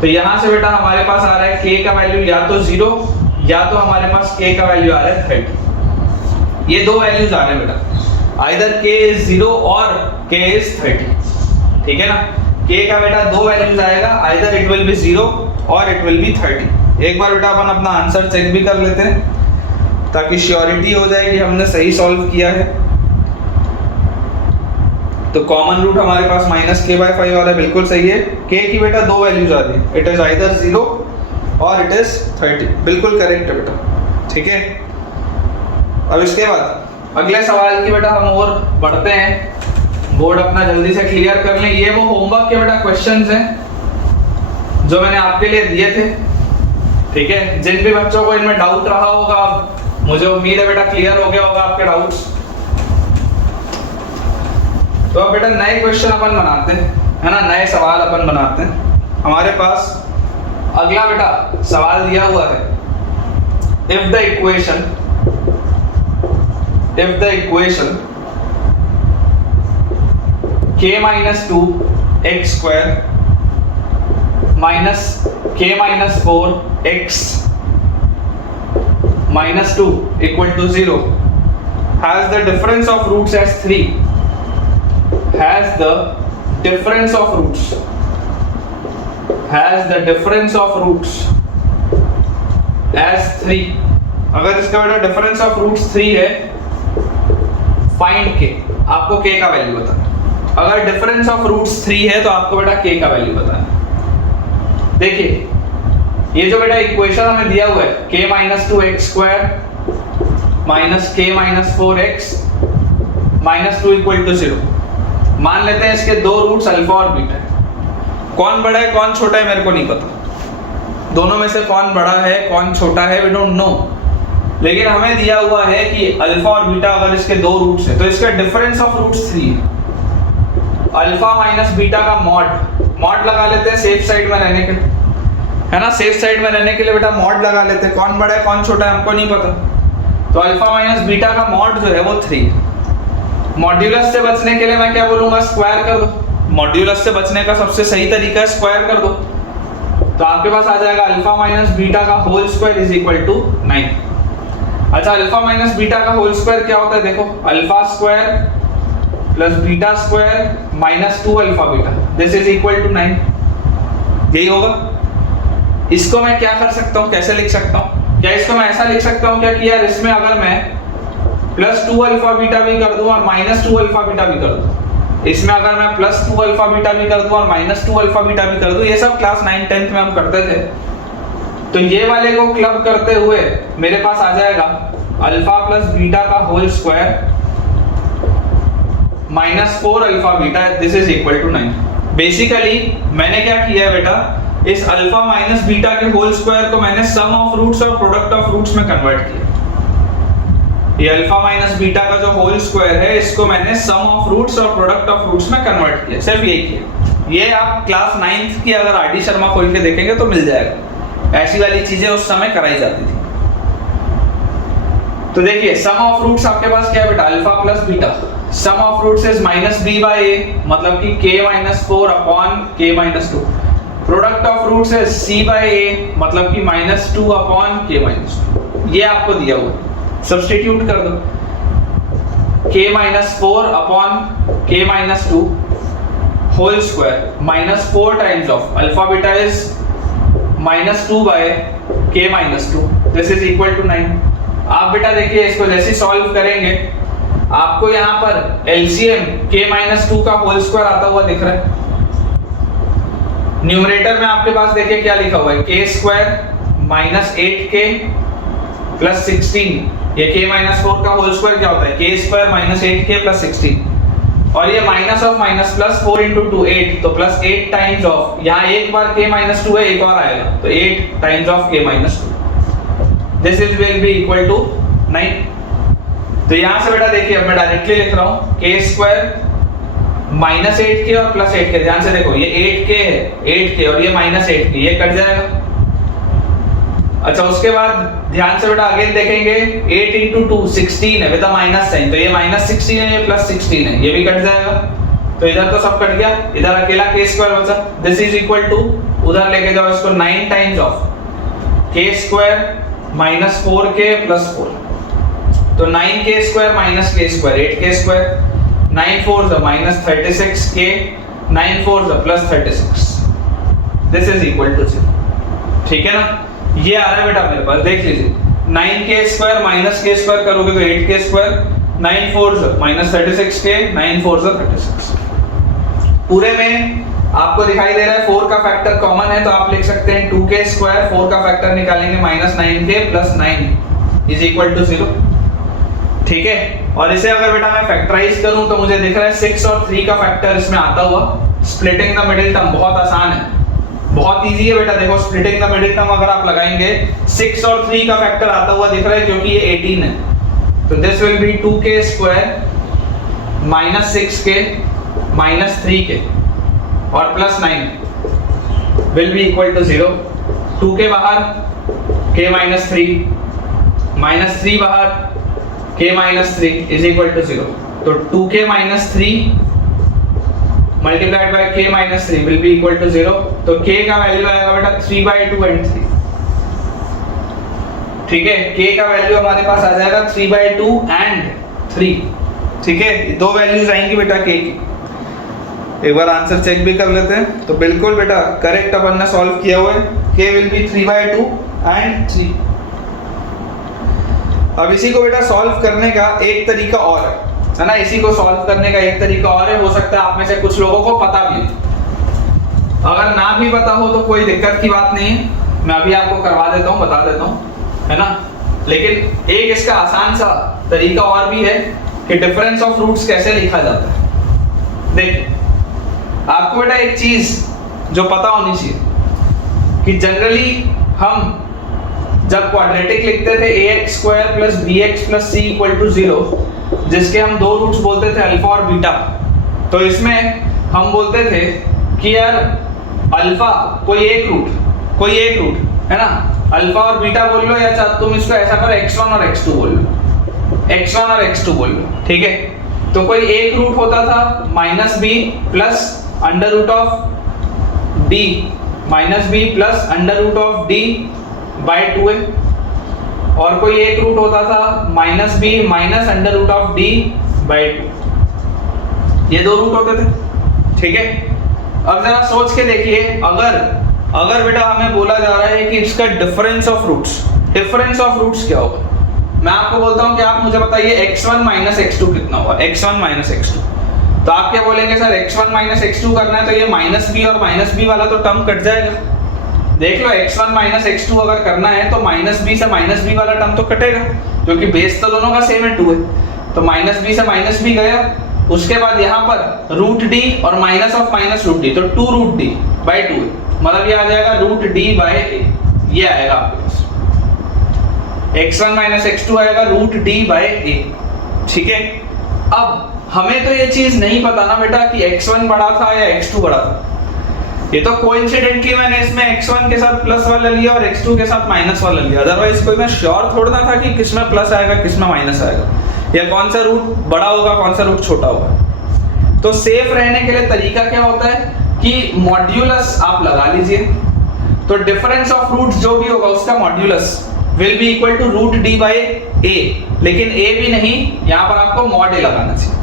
तो यहां से बेटा हमारे पास आ रहा है k का वैल्यू या तो 0 या तो हमारे पास k का वैल्यू आ रहा है 30। ये दो वैल्यूज आ रहे हैं बेटा, आइदर k इज 0 और k इज 30, ठीक है ना। k का बेटा दो वैल्यूज आएगा, आइदर इट विल बी 0 और इट विल बी 30। एक बार बेटा अपन अपना आंसर चेक भी कर लेते हैं ताकि श्योरिटी हो जाए कि हमने सही सॉल्व किया है। तो कॉमन रूट हमारे पास माइनस k बाय 5 आ रहा है, बिल्कुल सही है। k की बेटा दो वैल्यूज आ रही है, इट इज आइदर 0 और इट इज 30, बिल्कुल करेक्ट है बेटा, ठीक है। अब इसके बाद अगले सवाल की बेटा हम और बढ़ते हैं, बोर्ड अपना जल्दी से क्लियर कर लें। ये वो होमवर्क के बेटा क्वेश्चंस हैं जो मैंने आपके लिए दिए थे, ठीक है। जिन भी बच्चों को इनमें डाउट रहा होगा, मुझे उम्मीद है बेटा क्लियर हो गया होगा आपके डाउट्स। तो अब बेटा नए क्वेश्चन अपन बनाते हैं, है ना, नए सवाल अपन बनाते हैं। हमारे पास अगला बेटा सवाल दिया हुआ है, if the equation k minus 2 x square minus k minus 4 x minus 2 equal to 0 has the difference of roots as 3, has the difference of roots as 3। अगर इसका बेटा डिफरेंस ऑफ रूट्स 3 है, फाइंड k, आपको k का value बताना। अगर difference of roots 3 है तो आपको बेटा k का वैल्यू बताना। देखिए ये जो बेटा इक्वेशन हमें दिया हुआ है, k minus 2x square minus k minus 4x minus 2 equal to 0। मान लेते हैं इसके दो रूट्स अल्फा और बीटा है। कौन बड़ा है कौन छोटा है मेरे को नहीं पता, दोनों में से कौन बड़ा है कौन छोटा है वी डोंट नो, लेकिन हमें दिया हुआ है कि अल्फा और बीटा अगर इसके दो रूट्स है तो इसका डिफरेंस ऑफ रूट्स 3 है। अल्फा माइनस बीटा का मॉड, मॉड लगा लेते हैं सेफ साइड में रहने के लिए, है ना। सेफ साइड में रहने के लिए बेटा मॉड लगा लेते हैं। कौन बड़ा है कौन छोटा है हमको नहीं पता, तो अल्फा माइनस बीटा का मॉड जो है वो 3। मॉड्यूलस से बचने के लिए मैं क्या बोलूंगा, स्क्वायर कर दो। मॉड्यूलस से बचने का सबसे सही तरीका है स्क्वायर कर दो, तो आपके पास आ जाएगा अल्फा माइनस बीटा का whole square is equal to 9। अच्छा, अल्फा माइनस बीटा का होल स्क्वायर क्या होता है, देखो alpha square plus beta square minus 2 alpha beta, this is equal to 9। यही होगा। इसको मैं क्या कर सकता हूँ, कैसे लिख सकता हूँ, क्या इसको मैं ऐसा लिख सकता हूँ क्या कि यार इसमें अगर मैं प्लस 2 अल्फा बीटा भी कर दूं और माइनस 2 अल्फा बीटा भी कर दूं, इसमें अगर मैं प्लस 2 अल्फा बीटा भी कर दूं और माइनस 2 अल्फा बीटा भी कर दूं, ये सब क्लास 9 10th में हम करते थे। तो ये वाले को क्लब करते हुए मेरे पास आ जाएगा अल्फा प्लस बीटा का whole square minus 4 alpha beta, this is equal to 9। Basically मैंने क्या किया है बेटा, इस अल्फा माइनस बीटा के होल स्क्वायर को मैंने सम ऑफ रूट्स और प्रोडक्ट ऑफ रूट्स में कन्वर्ट किया। ये अल्फा माइनस बीटा का जो होल स्क्वायर है इसको मैंने सम ऑफ रूट्स और प्रोडक्ट ऑफ रूट्स में कन्वर्ट किया, सिर्फ यही किया। ये आप क्लास 9th की अगर आरडी शर्मा खोल के देखेंगे तो मिल जाएगा, ऐसी वाली चीजें उस समय कराई जाती थी। तो देखिए सम ऑफ रूट्स आपके पास क्या है बेटा, alpha plus beta. Sum of roots is minus B by A, मतलब कि k minus 4 upon k minus 2। Product of roots is c by A, मतलब कि माइनस 2 अपॉन k माइनस 2। ये आपको दिया हुआ है, सब्स्टिट्यूट कर दो, k minus 4 upon k minus 2 whole square minus 4 times of alpha beta is minus 2 by k minus 2, this is equal to 9। आप बेटा देखिए इसको जैसे सॉल्व करेंगे आपको यहाँ पर एलसीएम k माइनस 2 का होल स्क्वायर आता हुआ दिख रहा है। न्यूमरेटर में आपके पास देखिए क्या लिखा हुआ है, k square minus 8k plus 16। ये k माइनस 4 का होल स्क्वायर क्या होता है, k square minus 8k plus 16। और ये minus of minus plus 4 into 2 8, तो प्लस 8 टाइम्स ऑफ, यहाँ एक बार k माइनस 2 है, एक और आएगा तो 8 times of k minus 2, this is will be equal to 9। तो यहाँ से बेटा देखिए अब मैं डायरेक्टली लिख रहा हूँ k स्क्वायर माइनस 8k और प्लस 8k। ध्यान से देखो ये 8k है, 8k और ये माइनस 8k, ये कट जाएगा। अच्छा उसके बाद ध्यान से बेटा अगेन देखेंगे 8 इंटू 2 16 है विद माइनस साइन, तो ये माइनस 16 है, ये प्लस 16 है, ये भी कट जाएगा। तो इधर तो सब कट गया, इधर अकेला k स्क्वायर बचा, दिस इज इक्वल टू, उधर लेके जाओ इसको 9 times of k square minus 4k plus 4, तो 9k square minus k square 8k square, 9 4 minus 36k, 9 4 plus 36, this is equal to 0। ठीक है ना, ये आ रहा है बेटा मेरे पास, देख लीजिए 9k square minus k square करोगे तो 8k स्क्वायर, 9 4 माइनस 36k, 9 4 36। पूरे में आपको दिखाई दे रहा है 4 का फैक्टर कॉमन है, तो आप लिख सकते हैं 2k स्क्वायर, 4 का फैक्टर निकालेंगे minus 9k plus 9 is equal to 0। ठीक है, और इसे अगर बेटा मैं फैक्टराइज करूं तो मुझे दिख रहा है 6 और 3 का फैक्टर इसमें आता हुआ। स्प्लिटिंग द मिडिल टर्म बहुत आसान है, बहुत इजी है बेटा। देखो स्प्लिटिंग द मिडिल टर्म अगर आप लगाएंगे 6 और 3 का फैक्टर आता हुआ दिख रहा है क्योंकि ये 18 है, तो this will be 2k square minus 6k minus 3k और plus 9 will be equal to 0। 2k बाहर, k माइनस 3 माइनस 3 बाहर, k minus 3 is equal to 0। तो 2k minus 3 multiplied by k minus 3 will be equal to 0। तो k का value आएगा बेटा 3/2 and 3। ठीक है, k का वैल्यू हमारे पास आ जाएगा 3/2 एंड 3। ठीक है, दो वैल्यूज आएंगी बेटा k की। एक बार आंसर चेक भी कर लेते हैं, तो बिल्कुल बेटा करेक्ट अपन ने सॉल्व किया हुआ है, k विल बी 3/2 एंड 3। अब इसी को बेटा सॉल्व करने का एक तरीका और है ना, इसी को सॉल्व करने का एक तरीका और है, हो सकता है आप में से कुछ लोगों को पता भी है। अगर ना भी पता हो तो कोई दिक्कत की बात नहीं है, मैं अभी आपको करवा देता हूँ, बता देता हूँ, है ना। लेकिन एक इसका आसान सा तरीका और भी है कि डिफरेंस ऑफ रूट्स कैसे लिखा जाता है। देखिए आपको बेटा एक चीज जो पता होनी चाहिए कि जनरली हम जब क्वाड्रेटिक लिखते थे ax square plus bx plus c equal to 0, जिसके हम दो रूट्स बोलते थे अल्फा और बीटा, तो इसमें हम बोलते थे कि यार अल्फा कोई एक रूट है ना, अल्फा और बीटा बोल लो, या तुम इसको ऐसा करो x1 और x2 बोल लो, x1 और x2 बोल लो, ठीक है। तो कोई एक रूट होता था minus b plus under root of d, minus b plus under root of d by 2a, और कोई एक रूट होता था minus b minus under root of d by 2। ये दो रूट होते थे, ठीक है। अब जरा सोच के देखिए, अगर बेटा हमें बोला जा रहा है कि इसका डिफरेंस ऑफ रूट्स क्या होगा। मैं आपको बोलता हूं कि आप मुझे बताइए x1 माइनस x2 कितना होगा, x1 माइनस x2। तो आप क्या बोलेंगे, सर x1 माइनस x2 करना है तो ये माइनस बी और माइनस बी वाला तो टर्म कट जाएगा। देख लो, x1 माइनस x2 अगर करना है तो माइनस बी से माइनस बी वाला टर्म तो कटेगा, क्योंकि बेस तो दोनों का सेम है 2 है। तो माइनस बी से माइनस बी गया, उसके बाद यहाँ पर रूट डी और minus of minus root d, तो 2 रूट डी बाई 2 है, मतलब ये आ जाएगा रूट डी बाय ए, ये आएगा आपके पास। x1 माइनस x2 आएगा रूट डी बाय ए, ठीक है। अब हमें तो ये चीज नहीं पता ना बेटा कि x1 बड़ा था या x2 बड़ा था। ये तो कोइंसिडेंटली मैंने इसमें x1 के साथ प्लस वाला लिया और x2 के साथ माइनस वाला लिया, अदरवाइज कोई मैं श्योर थोड़ा ना था कि किसमें प्लस आएगा किसमें माइनस आएगा, या कौन सा रूट बड़ा होगा कौन सा रूट छोटा होगा। तो सेफ रहने के लिए तरीका क्या होता है कि मॉड्यूलस आप लगा लीजिए, तो डिफरेंस ऑफ रूट जो भी होगा उसका modulus will be equal to root D by A, लेकिन ए भी नहीं, यहाँ पर आपको मॉड ए लगाना चाहिए,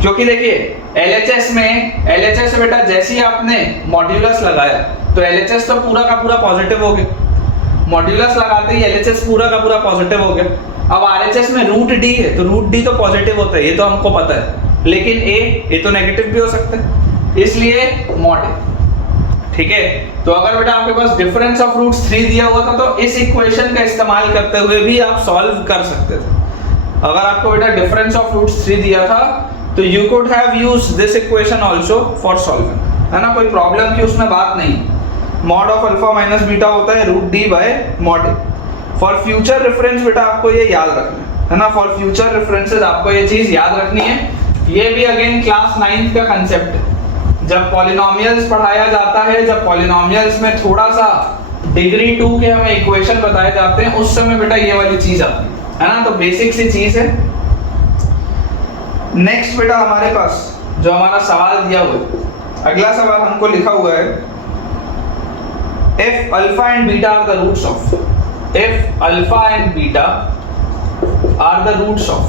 क्योंकि देखिए LHS में बेटा जैसे ही आपने मॉड्यूलस लगाया तो LHS तो पूरा का पूरा पॉजिटिव हो गया, मॉड्यूलस लगाते ही LHS पूरा का पूरा पॉजिटिव हो गया। अब RHS में रूट डी है तो रूट डी तो पॉजिटिव होता है, ये तो हमको पता है, लेकिन ये तो नेगेटिव भी हो सकता है, इसलिए मॉड है, ठीक है। तो अगर बेटा आपके पास डिफरेंस ऑफ रूट्स 3 दिया हुआ था तो इस इक्वेशन का इस्तेमाल करते हुए भी आप सॉल्व कर सकते थे। अगर आपको बेटा डिफरेंस ऑफ रूट्स 3 दिया था तो you could have used this equation also for solving, है ना, कोई प्रॉब्लम की उसमें बात नहीं। Mod of alpha minus beta होता है root D by mod a. For future reference बेटा आपको ये याद रखना है ना, फॉर फ्यूचर रेफरेंसेस आपको ये चीज याद रखनी है। ये भी अगेन क्लास 9th का कंसेप्ट है, जब पॉलिनोमियल्स पढ़ाया जाता है, जब पॉलिनोमियल्स में थोड़ा सा डिग्री 2 के हमें इक्वेशन बताए जाते हैं, उस समय बेटा ये वाली चीज आती है ना, तो बेसिक सी चीज है। नेक्स्ट बेटा हमारे पास जो हमारा सवाल दिया हुआ है, अगला सवाल हमको लिखा हुआ है, if alpha and beta are the roots of, if alpha and beta are the roots of,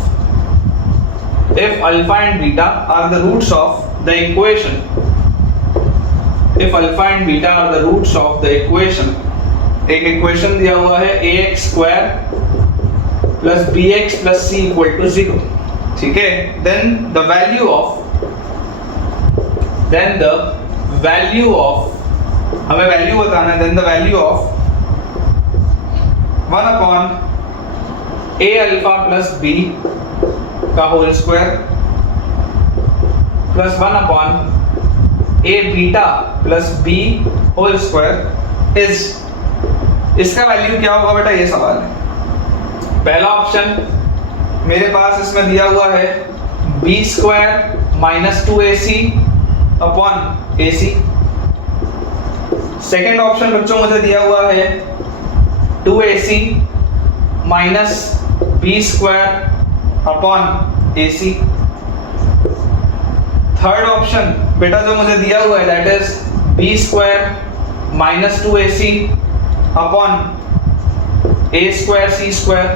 if alpha and beta are the roots of the equation, if alpha and beta are the roots of the equation, एक equation दिया हुआ है ax square plus bx plus c equal to 0, ठीक है। then the value of हमें value बताना है, then the value of 1 upon a alpha plus b का whole square plus 1 upon a beta plus b whole square is, इसका value क्या होगा बेटा, ये सवाल है। पहला ऑप्शन मेरे पास इसमें दिया हुआ है b square minus 2ac upon ac। Second option बच्चों मुझे दिया हुआ है 2ac minus b square upon ac। Third option बेटा जो मुझे दिया हुआ है that is b square minus 2ac upon a square c square.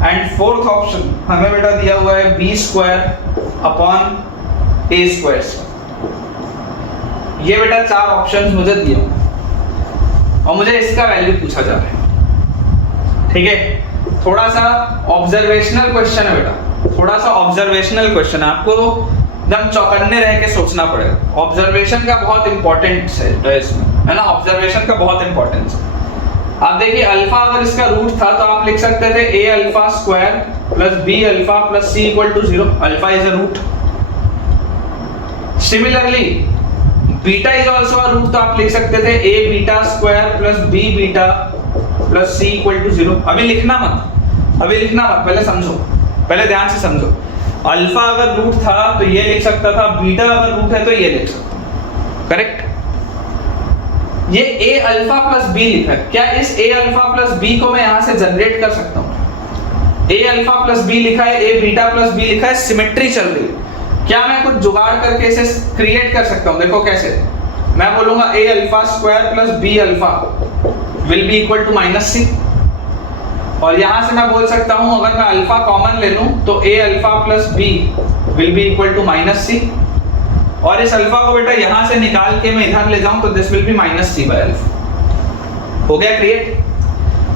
And fourth option हमें बेटा दिया हुआ है b square upon a square. ये बेटा 4 ऑप्शंस मुझे दिए और मुझे इसका वैल्यू पूछा जा रहा है, ठीक है। थोड़ा सा ऑब्जर्वेशनल क्वेश्चन है बेटा, थोड़ा सा ऑब्जर्वेशनल क्वेश्चन है, आपको एकदम चौकन्ने रह के सोचना पड़ेगा। ऑब्जर्वेशन का बहुत इंपॉर्टेंस है इसमें, है ना, ऑब्जर्वेशन का बहुत इंपॉर्टेंस है। आप देखिए अल्फा अगर इसका रूट था तो आप लिख सकते थे a alpha square plus b alpha plus c equal to 0, alpha is a root. Similarly beta is also a root, तो आप लिख सकते थे a beta square plus b beta plus c equal to 0। अभी लिखना मत, पहले समझो, पहले ध्यान से समझो। अल्फा अगर रूट था तो ये लिख सकता था, बीटा अगर रूट है तो ये लिख सकता, करेक्ट। ये a अल्फा प्लस b लिखा है, क्या इस a अल्फा प्लस b को मैं यहां से जनरेट कर सकता हूं? a अल्फा प्लस b लिखा है, a बीटा प्लस b लिखा है, सिमेट्री चल रही है, क्या मैं कुछ जुगाड़ करके इसे क्रिएट कर सकता हूं? देखो कैसे, मैं बोलूंगा a alpha square plus b alpha will be equal to minus c, और यहां से मैं बोल सकता हूं अगर मैं अल्फा कॉमन ले लूं तो a alpha plus b will be equal to minus c, और इस अल्फा को बेटा यहां से निकाल के मैं इधर ले जाऊं तो this will be minus c by alpha. हो गया क्रिएट।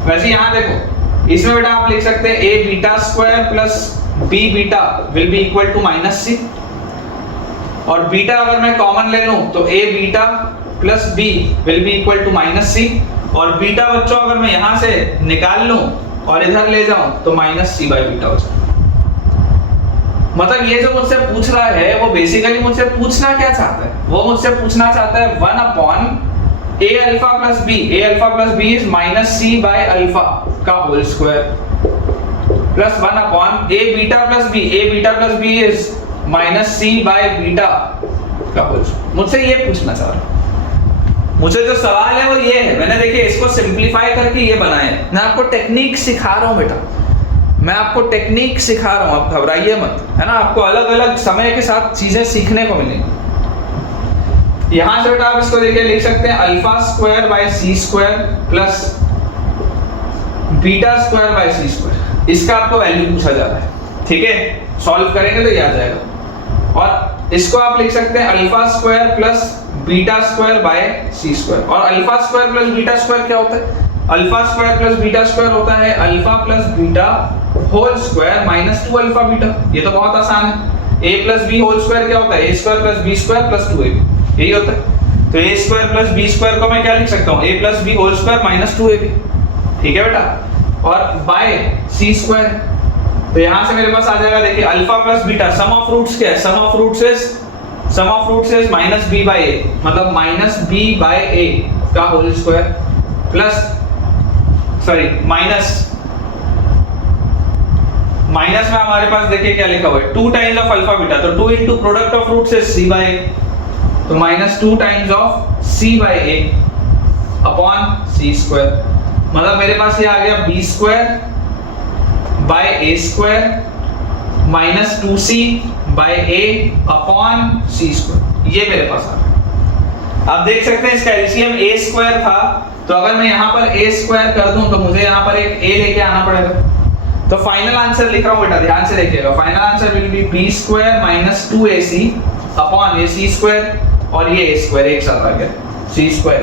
वैसे यहां देखो, इसमें बेटा आप लिख सकते हैं a beta square plus b beta will be equal to minus c, और बीटा अगर मैं कॉमन ले लूं तो a beta plus b will be equal to minus c, और बीटा बच्चों अगर मैं यहां से निकाल लूं और इधर ले जाऊं तो माइनस c बाय बीटा हो जाए। मतलब ये जो मुझसे पूछ रहा है वो बेसिकली मुझसे पूछना क्या चाहता है? वो मुझसे पूछना चाहता है 1 upon a alpha plus b, a alpha plus b is minus c by alpha का whole square, plus 1 upon a beta plus b, a beta plus b is minus c by beta का whole square. मुझसे ये पूछना चाह रहा है। मुझे जो सवाल है वो ये है, मैंने देखिए इसको सिंपलीफाई करके ये बनाया है। मैं आपको टेक्निक सिखा रहा हूँ बेटा, मैं आपको टेक्निक सिखा रहा हूं, आप घबराइए मत, है ना। आपको अलग अलग समय के साथ चीजें सीखने को मिलेंगी। यहां से बेटा आप इसको देखिए लिख सकते हैं alpha square by C square plus beta square by C square, इसका आपको वैल्यू पूछा जा रहा है, ठीक है। सॉल्व करेंगे तो ये आ जाएगा। और इसको आप लिख सकते हैं alpha square plus beta square by C square, और alpha square plus beta square क्या होता है? Alpha square plus beta square होता है alpha plus beta whole square minus 2 alpha beta. ये तो बहुत आसान है। a plus B whole square क्या होता है? a square plus B square plus 2ab, यही होता है। तो a square plus B square को मैं क्या लिख सकता हूँ? a plus B whole square minus 2ab, ठीक है बेटा। और बाय सी स्क्वायर, तो यहां से मेरे पास आ जाएगा, देखिए alpha plus beta, sum of roots क्या है? Sum of roots is minus b by a, मतलब माइनस b बाय a का होल स्क्वायर प्लस माइनस में हमारे पास देखिए क्या लिखा हुआ है 2 टाइम्स ऑफ अल्फा बीटा, तो 2 into product of roots is c by a, तो minus 2 times of c by a upon c square, मतलब मेरे पास ये आ गया b square by a square minus 2c by a upon c square, ये मेरे पास आ गया। आप देख सकते हैं इसका एलसीएम a स्क्वायर था, तो अगर मैं यहाँ पर a स्क्वायर कर दूं तो मुझे यहाँ पर एक a लेके आना पड़ेगा। तो फाइनल आंसर लिख रहा हूँ बेटा, ध्यान से देखिएगा। Final answer will B b square minus 2ac upon ac square, और ये a स्क्वायर एक साथ आ गया, c square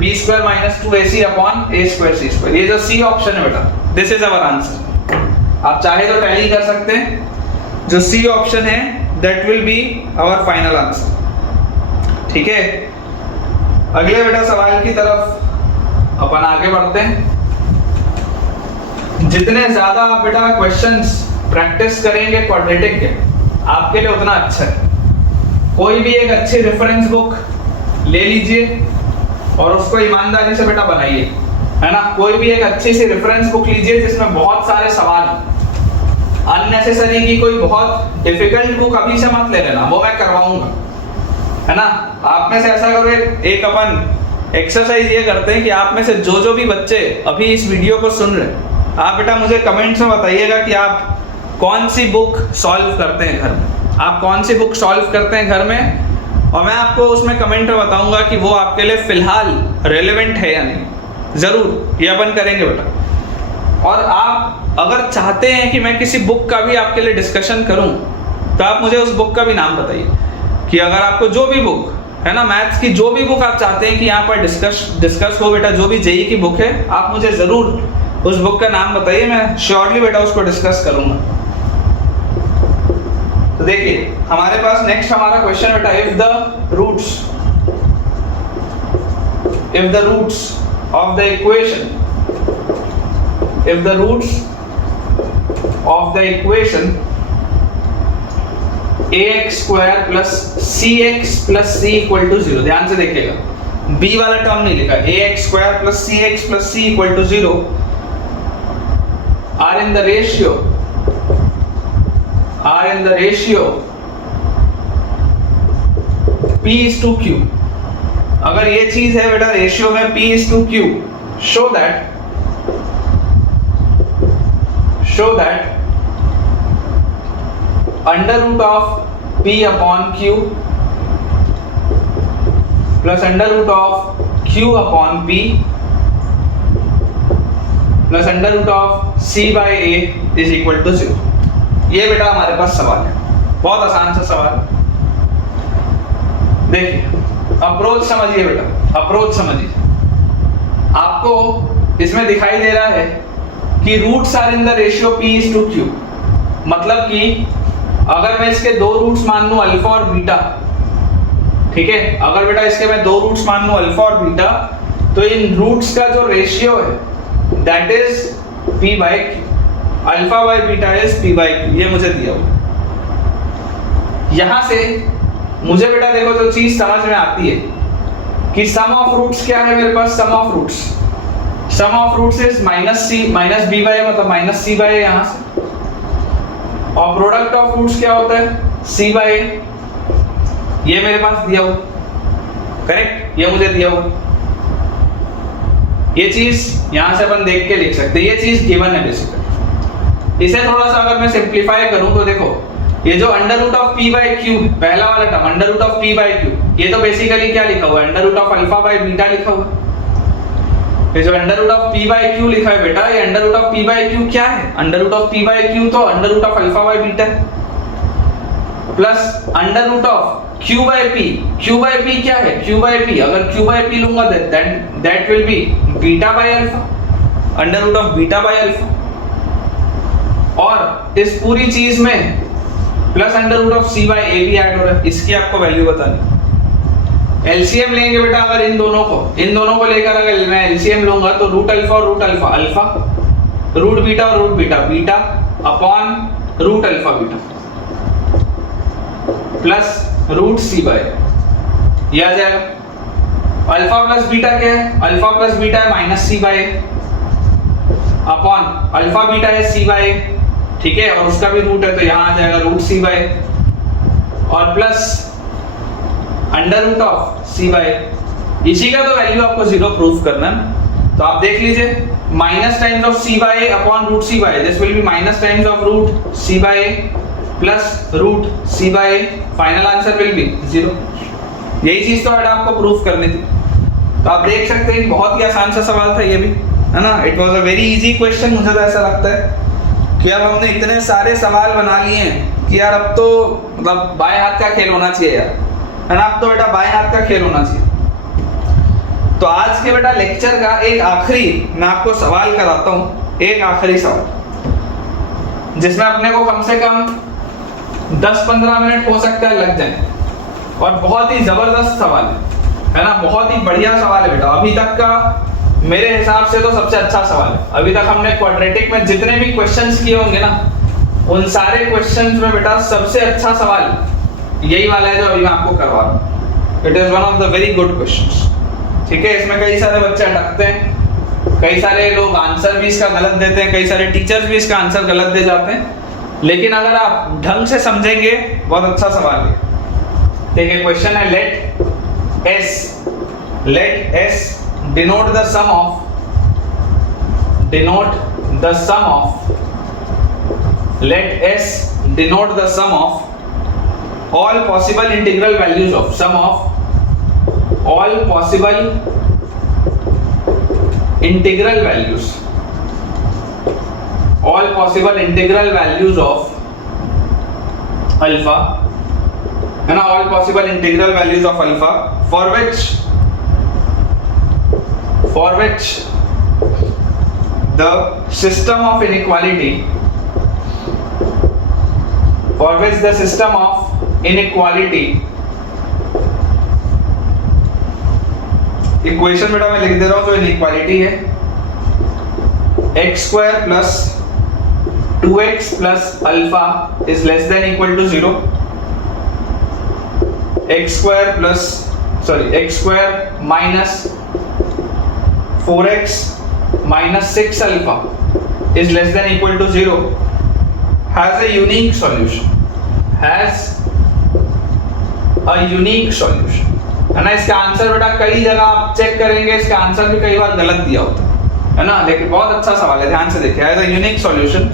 b square minus 2ac upon a square c square. ये जो c ऑप्शन है बेटा, दिस इज आवर आंसर। आप चाहे तो टैली कर सकते हैं, जो c ऑप्शन है that will be our final answer, ठीक है। अगले बेटा सवाल की तरफ अपन आगे बढ़ते हैं। जितने ज्यादा आप बेटा क्वेश्चंस प्रैक्टिस करेंगे क्वाड्रेटिक के, आपके लिए उतना अच्छा है। कोई भी एक अच्छी रेफरेंस बुक ले लीजिए और उसको ईमानदारी से बेटा बनाइए, है ना। कोई भी एक अच्छी सी रेफरेंस बुक लीजिए जिसमें बहुत सारे सवाल, अननेसेसरी की कोई बहुत डिफिकल्ट बुक अभी से मत ले लेना, वो मैं करवाऊंगा, है ना। आप में से ऐसा करो, एक अपन एक्सरसाइज ये करते हैं कि आप में से जो भी बच्चे अभी इस वीडियो को सुन रहे हैं, आप बेटा मुझे कमेंट्स में बताइएगा कि आप कौन सी बुक सॉल्व करते हैं घर में, आप कौन सी बुक सॉल्व करते हैं घर में, और मैं आपको उसमें कमेंट में बताऊंगा कि वो आपके लिए फिलहाल रेलेवेंट है या नहीं। जरूर ये अपन करेंगे बेटा। और आप अगर चाहते हैं कि मैं किसी बुक का भी आपके लिए डिस्कशन करूं, तो आप मुझे उस बुक का भी नाम बताइए, कि अगर आपको जो भी बुक है ना, मैथ्स की जो भी बुक आप चाहते हैं कि यहाँ पर डिस्कस हो बेटा, जो भी जेईई की बुक है, आप मुझे जरूर उस बुक का नाम बताइए, मैं श्योरली बेटा उसको डिस्कस करूंगा। तो देखिए हमारे पास नेक्स्ट हमारा क्वेश्चन बेटा, if the roots of the equation ax square plus cx plus c equal to 0, ध्यान से देखिएगा, b वाला टर्म नहीं लिखा, ax square plus cx plus c equal to 0 are in the ratio p is to q, अगर ये चीज है बेटा रेशियो में P/Q, show that under root of P/Q plus under root of Q/P plus under root of C/A is equal to 0। ये बेटा हमारे पास सवाल है, बहुत आसान सा सवाल। देखिए अप्रोच समझिए बेटा, अप्रोच समझिए। आपको इसमें दिखाई दे रहा है कि roots are in the ratio P/Q, मतलब कि अगर मैं इसके दो रूट्स मान लूं अल्फा और बीटा, ठीक है, अगर बेटा इसके मैं दो रूट्स मान लूं अल्फा और बीटा, तो इन रूट्स का जो रेशियो है that is P/Q, alpha by beta is P/Q, ये मुझे दिया हुआ। यहां से मुझे बेटा देखो जो चीज समझ में आती है कि सम ऑफ रूट्स क्या है मेरे पास, sum of roots is minus B/A, मतलब माइनस C/A यहां से, और प्रोडक्ट ऑफ रूट्स क्या होता है C/A, ये मेरे पास दिया हुआ, करेक्ट, ये मुझे दिया हुआ। ये चीज यहां से अपन देख के लिख सकते हैं, ये चीज गिवन है बेसिकली। इसे थोड़ा सा अगर मैं सिंपलीफाई करूं तो देखो ये जो अंडर रूट ऑफ P/Q, पहला वाला term under root of P/Q, ये तो बेसिकली क्या लिखा हुआ है, under root of alpha by beta लिखा हुआ है। ये जो अंडर रूट ऑफ P/Q लिखा है बेटा, ये अंडर रूट ऑफ P/Q क्या है, अंडर रूट ऑफ P/Q तो under root of alpha by beta है, plus under root of Q/P, Q/P क्या है, Q/P अगर Q/P लूंगा then that will be beta by alpha, under root of beta by alpha, और इस पूरी चीज में plus under root of C/A भी ऐड हो रहा है, इसकी आपको वैल्यू बतानी। एलसीएम लेंगे बेटा अगर इन दोनों को लेकर अगर मैं एलसीएम लूंगा तो रूट अल्फा और root alpha alpha, root beta और root beta beta upon root alpha beta plus root C/A, ये आ जाएगा। अल्फा प्लस बीटा क्या है, अल्फा प्लस बीटा है minus C/A upon alpha beta है C/A, ठीक है, और उसका भी रूट है तो यहां आ जाएगा रूट C/A और plus under root of C/A। इसी का तो वैल्यू आपको 0 प्रूफ करना है, तो आप देख लीजिए minus times of C/A upon root C/A, this will be minus times of root C/A plus root C/A, final answer will be 0। यही चीज तो आपको प्रूफ करनी थी। तो आप देख सकते हैं बहुत ही आसान सा सवाल था ये भी, है ना, it was a very easy question. मुझे तो ऐसा लगता है कि अब हमने इतने सारे सवाल बना लिए हैं कि यार अब तो मतलब बाएं हाथ का खेल होना चाहिए यार, है ना, अब तो बेटा बाएं हाथ का खेल होना चाहिए। तो आज के बेटा लेक्चर का एक आखिरी मैं आपको सवाल कराता हूँ, एक आखिरी सवाल जिसमें अपने को कम से कम 10-15 मिनट हो सकता है लग जाए, और बहुत ही जबरदस्त सवाल है ना, बहुत ही बढ़िया सवाल है बेटा। अभी तक का मेरे हिसाब से तो सबसे अच्छा सवाल है। अभी तक हमने क्वाड्रेटिक में जितने भी क्वेश्चंस किए होंगे ना, उन सारे क्वेश्चंस में बेटा सबसे अच्छा सवाल यही वाला है जो अभी मैं आपको करवा रहा हूँ। It is one of the very good questions, ठीक है। इसमें कई सारे बच्चे अटकते हैं, कई सारे लोग आंसर भी इसका गलत देते हैं, कई सारे टीचर्स भी इसका आंसर गलत दे जाते हैं, लेकिन अगर आप ढंग से समझेंगे बहुत अच्छा सवाल है। ठीक है, क्वेश्चन है let S denote the sum of let S denote the sum of all possible integral values of sum of all possible integral values of alpha, है ना, all possible integral values of alpha for which the system of inequality equation बेटा मैं लिख दे रहा हूं, जो inequality है x square plus 2x plus alpha is less than equal to 0, x square minus 4x minus 6 alpha is less than equal to 0 has a unique solution, है ना। इसका आंसर बेटा कई जगह आप चेक करेंगे, इसका आंसर भी कई बार गलत दिया होता है ना। लेकिन बहुत अच्छा सवाल है, ध्यान से देखिए। As a unique solution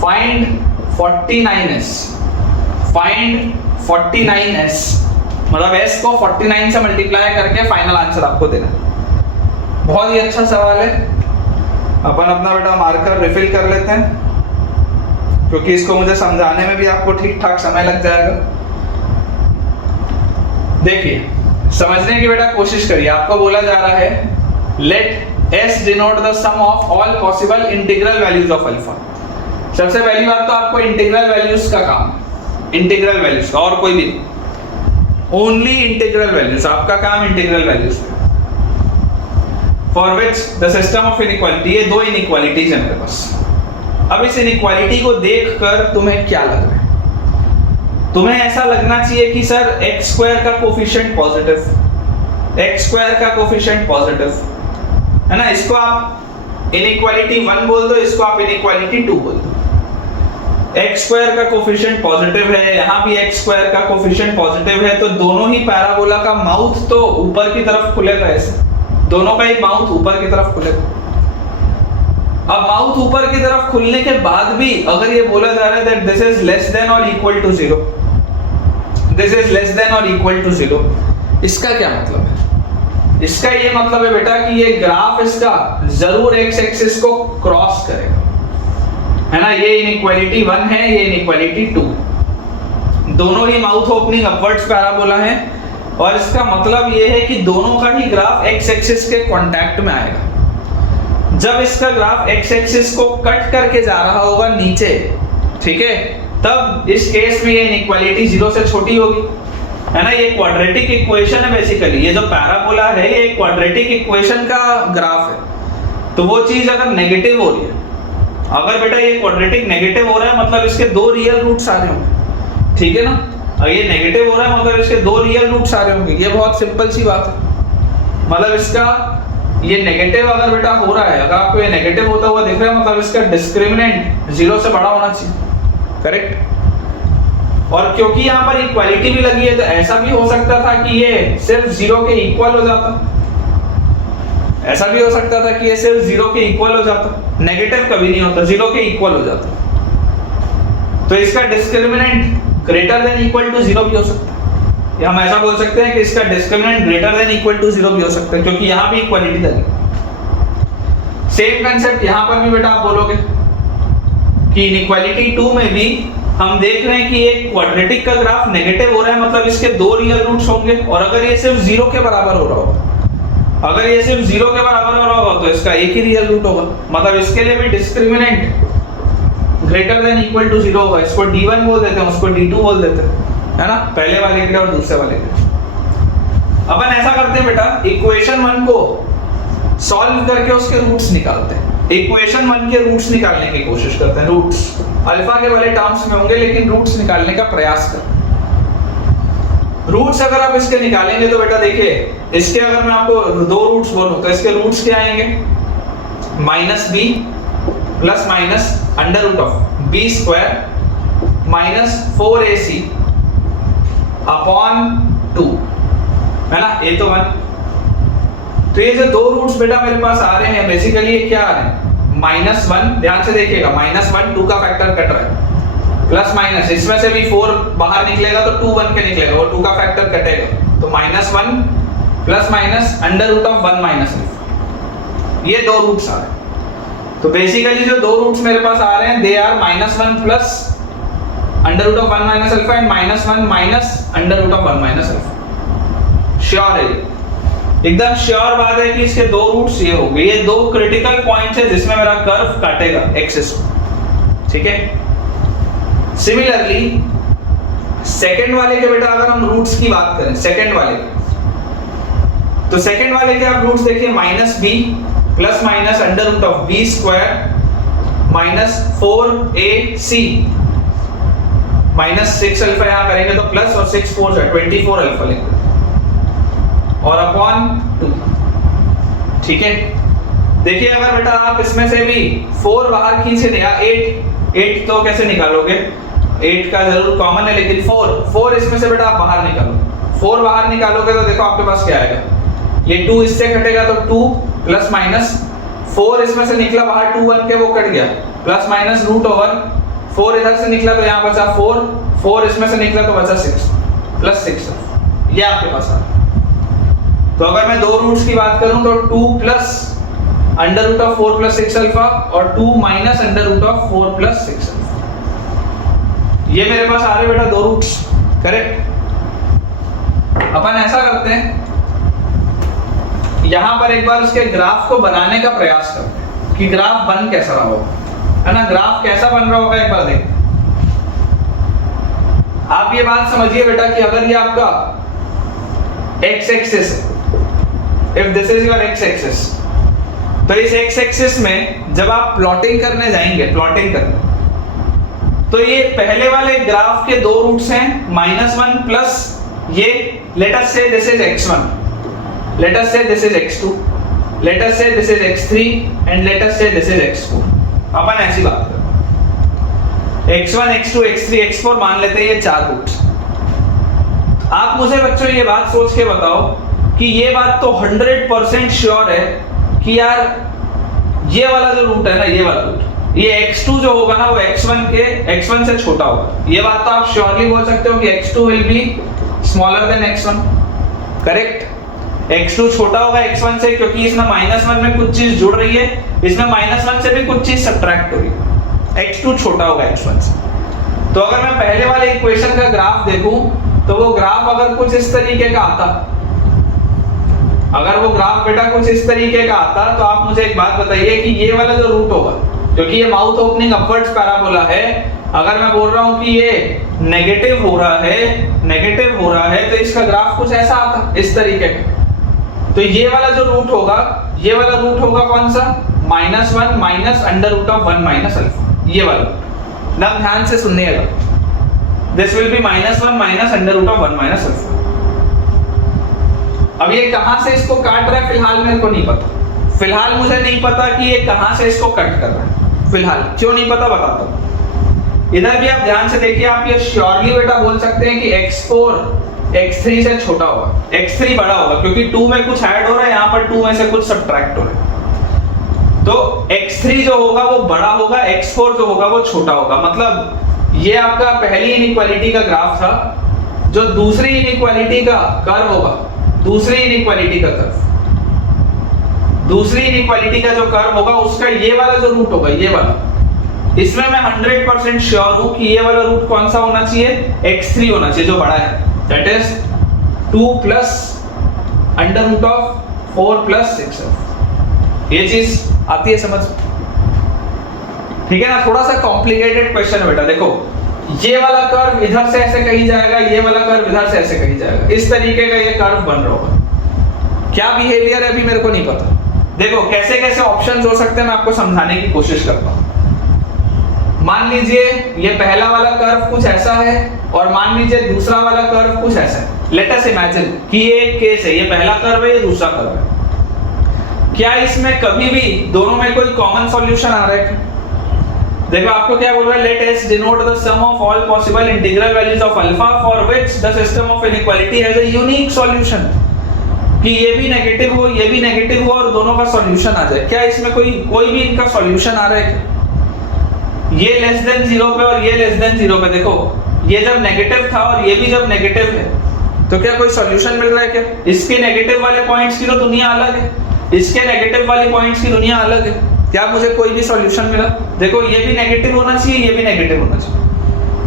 find 49s, find 49s, मतलब s को 49 से मल्टीप्लाई करके फाइनल आंसर आपको देना। बहुत ही अच्छा सवाल है। अपन अपना बेटा मार्कर रिफिल कर लेते हैं, क्योंकि इसको मुझे समझाने में भी आपको ठीक ठाक समय लग जाएगा। देखिए, समझने की बेटा कोशिश करिए। आपको बोला जा रहा है let s denote the sum of all possible integral values of alpha. सबसे पहली बात तो आपको इंटीग्रल वैल्यूज का काम, इंटीग्रल वैल्यूज का, और कोई भी ओनली इंटीग्रल वैल्यूज, आपका काम integral values. For which the system of inequality, ये दो इनइक्वालिटीज है मेरे पास। अब इस इनइक्वालिटी को देखकर तुम्हें क्या लग रहा है? तुम्हें ऐसा लगना चाहिए कि सर एक्स स्क्वायर का कोफिशिएंट पॉजिटिव, एक्स स्क्वायर का कोफिशिएंट पॉजिटिव है ना। इसको आप इनइक्वालिटी 1 बोल दो, इसको आप इनइक्वालिटी 2 बोल दो। एक्स स्क्वायर का कोफिशिएंट पॉजिटिव है, यहां भी एक्स स्क्वायर का कोफिशिएंट पॉजिटिव है, तो दोनों ही पैराबोला का माउथ तो ऊपर की तरफ खुलेगा। ऐसे दोनों का ही माउथ ऊपर की तरफ खुलेगा। अब माउथ ऊपर की तरफ खुलने के बाद भी अगर ये बोला जा रहा है that this is less than और equal to 0, this is less than और इक्वल टू 0, इसका क्या मतलब है? इसका ये मतलब है बेटा कि ये ग्राफ इसका जरूर एक्स एक्सिस को क्रॉस करेगा, है ना। ये इनइक्वालिटी 1 है, ये इनइक्वालिटी 2, दोनों ही माउथ ओपनिंग अपवर्ड्स पैराबोला है, और इसका मतलब ये है कि दोनों का ही ग्राफ एक्स एक्सिस के कांटेक्ट में आएगा। जब इसका ग्राफ एक्स एक्सिस को कट करके जा रहा होगा नीचे, ठीक है, तब इस केस में ये इनइक्वालिटी 0 से छोटी होगी, है ना। ये क्वाड्रेटिक इक्वेशन है बेसिकली, ये जो पैराबोला है ये क्वाड्रेटिक इक्वेशन का ग्राफ है। तो वो चीज अगर नेगेटिव हो रही है, अगर बेटा ये क्वाड्रेटिक नेगेटिव हो रहा है, मतलब इसके दो रियल रूट्स आ रहे होंगे, ठीक है ना। अगर ये नेगेटिव हो रहा है मतलब इसके दो रियल रूट्स आ रहे होंगे। ये बहुत सिंपल सी बात है। मतलब इसका ये नेगेटिव अगर बेटा हो रहा है, अगर आपको ये नेगेटिव होता हुआ दिख रहा है, मतलब इसका डिस्क्रिमिनेंट 0 से बड़ा होना चाहिए, करेक्ट। और क्योंकि यहाँ पर इक्वालिटी भी लगी है, तो ऐसा भी हो सकता था कि ये सिर्फ 0 के इक्वल हो जाता, ऐसा भी हो सकता था कि ये सिर्फ 0 के इक्वल हो जाता। नेगेटिव कभी नहीं होता, 0 के इक्वल हो जाता। तो इसका discriminant greater than equal to 0 भी हो सकता है, या हम ऐसा बोल सकते हैं कि इसका discriminant greater than equal to 0 भी हो सकता है, क्योंकि यहाँ भी इक्वालिटी लगी। सेम कंसेप्ट यहाँ पर भी बेटा आप बोलोगे कि इनइक्वालिटी 2 में भी हम देख रहे हैं कि एक क्वाड्रेटिक का ग्राफ नेगेटिव हो रहा है, मतलब इसके दो रियल रूट्स होंगे, और अगर ये सिर्फ 0 के बराबर हो रहा होगा, अगर ये सिर्फ 0 के बराबर हो रहा होगा तो इसका एक ही रियल रूट होगा, मतलब इसके लिए भी discriminant greater than equal to 0 होगा। इसको D1 बोल देते हैं, उसको D2 बोल देते हैं, है ना, पहले वाले के लिए और दूसरे वाले के लिए। अपन ऐसा करते हैं बेटा, इक्वेशन 1 को सॉल्व करके उसके रूट्स निकालते हैं। इक्वेशन 1 के रूट्स निकालने की कोशिश करते हैं। रूट्स अल्फा के वाले टर्म्स में होंगे, लेकिन रूट्स निकालने का प्रयास करते हैं। रूट्स अगर आप इसके निकालेंगे तो बेटा देखिए, इसके अगर मैं आपको दो रूट्स बोलूं तो इसके रूट्स क्या आएंगे? -b plus minus under root of b square minus 4ac upon 2, है ना। ये तो 1। तो ये जो दो रूट्स बेटा मेरे पास आ रहे हैं, बेसिकली ये क्या आ रहे हैं? -1, ध्यान से देखिएगा, -1 2 का फैक्टर कट रहा है, प्लस माइनस इसमें से भी 4 बाहर निकलेगा तो 2 1 के निकलेगा, वो 2 का फैक्टर कटेगा, तो -1 plus minus under root of 1 minus alpha. ये दो रूट्स आ रहे हैं। तो बेसिकली जो दो रूट्स मेरे पास आ रहे हैं, they are -1 plus under root of 1 minus alpha and -1 minus under root of 1 minus alpha. Sure है, एकदम श्योर बात है कि इसके दो रूट्स ये हो गए। ये दो क्रिटिकल पॉइंट्स है जिसमें मेरा कर्व काटेगा एक्सिस को, ठीक है। सिमिलरली सेकंड वाले के बेटा अगर हम रूट्स की बात करें, सेकंड वाले, तो सेकंड वाले के आप रूट्स देखिए, -b plus minus under root of b square minus 4ac minus 6 alpha, यहां करेंगे तो प्लस, और 6 4 से 24 अल्फा लिखेंगे, और अपॉन 2, ठीक है। देखिए अगर बेटा आप इसमें से भी 4 बाहर खींचे या 8 तो कैसे निकालोगे? 8 का जरूर कॉमन है, लेकिन 4 इसमें से बेटा आप बाहर निकालो, 4 बाहर निकालोगे तो देखो आपके पास क्या आएगा, ये 2 इससे कटेगा तो 2 प्लस माइनस 4 इसमें से निकला बाहर 2 बन के वो कट गया, प्लस माइनस रूट ओवर 4 इधर से निकला तो यहाँ बचा 4, 4 इसमें से निकला तो बचा 6 प्लस 6, ये आपके पास आ रहा। तो अगर मैं दो रूट्स की बात करूं तो 2 plus under root of 4 plus 6 alpha और 2 minus under root of 4 plus 6 alpha, ये मेरे पास आ रहे बेटा दो रूट्स, करेक्ट। अपन ऐसा करते हैं, यहां पर एक बार उसके ग्राफ को बनाने का प्रयास करते हैं कि ग्राफ बन कैसा रहा होगा, है ना, ग्राफ कैसा बन रहा होगा एक बार देखते। आप ये बात समझिए बेटा कि अगर ये आपका x एक्सिस है, if this is your x axis, तो इस x एक्सिस में जब आप प्लॉटिंग करने जाएंगे, प्लॉटिंग करने, तो ये पहले वाले ग्राफ के दो रूट्स हैं -1 प्लस ये, लेट अस से this is x1, let us say this is x2, let us say this is x3 and let us say this is x4। अपन ऐसी बात करते हैं, x1 x2 x3 x4 मान लेते हैं ये चार रूट्स। आप मुझे बच्चों ये बात सोच के बताओ कि ये बात तो 100% श्योर है कि यार ये वाला जो रूट है ना, ये वाला रूट, ये x2 जो होगा ना वो x1 से छोटा होगा। ये बात तो आप श्योरली बोल सकते हो कि x2 will be smaller than x1, correct. x2 छोटा होगा x1 से क्योंकि इसमें -1 में कुछ चीज जुड़ रही है, इसमें -1 से भी कुछ चीज सब्ट्रैक्ट हो रही है, x2 छोटा होगा x1 से। तो अगर मैं पहले वाले इक्वेशन का ग्राफ देखूं तो वो ग्राफ अगर कुछ इस तरीके का आता, अगर वो ग्राफ बेटा कुछ इस तरीके का आता, तो आप मुझे एक बात बताइए कि ये वाला जो रूट होगा, क्योंकि ये माउथ ओपनिंग अपवर्ड्स पैराबोला है, अगर मैं बोल रहा हूं कि ये नेगेटिव हो रहा है तो इसका ग्राफ कुछ ऐसा आता, इस तरीके का। तो ये वाला जो रूट होगा, ये वाला रूट होगा कौन सा, -1 minus under root of 1 minus alpha, ये वाला। ना ध्यान से सुनिएगा, this will be -1 minus under root of 1 minus alpha. अब ये कहां से इसको काट रहा है फिलहाल मेरे को नहीं पता, फिलहाल मुझे नहीं पता कि ये कहां से इसको कट कर रहा है, फिलहाल क्यों नहीं पता बताता हूं। इधर भी आप ध्यान से देखिए, आप ये श्योरली बेटा बोल सकते हैं कि x4 x3 से छोटा होगा, x3 बड़ा होगा क्योंकि 2 में कुछ ऐड हो रहा है, यहाँ पर 2 में से कुछ सब्ट्रैक्ट हो रहा है। तो x3 जो होगा वो बड़ा होगा, x4 जो होगा वो छोटा होगा। मतलब ये आपका पहली इनइक्वालिटी का ग्राफ था, जो दूसरी इनइक्वालिटी का कर्व होगा, दूसरी इनइक्वालिटी का जो कर्व होगा उसका ये वाला जो रूट होगा, ये वाला, इसमें मैं 100% श्योर हूं कि ये वाला रूट कौन सा होना चाहिए, x3 होना चाहिए, जो बड़ा है, that is 2 plus under root of 4 plus 6। ये चीज आती है समझ, ठीक है ना। थोड़ा सा कॉम्प्लिकेटेड क्वेश्चन है बेटा। देखो ये वाला कर्व इधर से ऐसे कहीं जाएगा, ये वाला कर्व इधर से ऐसे कहीं जाएगा, इस तरीके का ये कर्व बन रहा होगा। क्या बिहेवियर है अभी मेरे को नहीं पता। देखो कैसे कैसे ऑप्शंस हो सकते हैं, मैं आपको समझाने की कोशिश करता हूं। मान लीजिए ये पहला वाला कर्व कुछ ऐसा है और मान लीजिए दूसरा वाला कर्व कुछ ऐसा है। लेट अस इमेजिन कि ये एक केस है, ये पहला कर्व है, ये दूसरा कर्व है। क्या इसमें कभी भी दोनों में कोई कॉमन सॉल्यूशन आ रहा है? देखो आपको क्या बोल रहा है, let S denote the sum of all possible integral values of alpha for which the system of inequality has a unique solution. कि ये भी नेगेटिव हो, ये भी नेगेटिव हो और दोनों का सॉल्यूशन आ जाए। क्या इसमें कोई भी इनका सॉल्यूशन आ रहा है क्या? ये लेस देन 0 पे और ये लेस देन 0 पे, देखो ये जब नेगेटिव था और ये भी जब नेगेटिव है, तो क्या कोई सॉल्यूशन मिल रहा है क्या? इसके नेगेटिव वाले पॉइंट्स की तो दुनिया अलग है, इसके नेगेटिव वाली पॉइंट्स की दुनिया अलग है। क्या मुझे कोई भी सॉल्यूशन मिला? देखो ये भी नेगेटिव होना चाहिए, ये भी नेगेटिव होना चाहिए।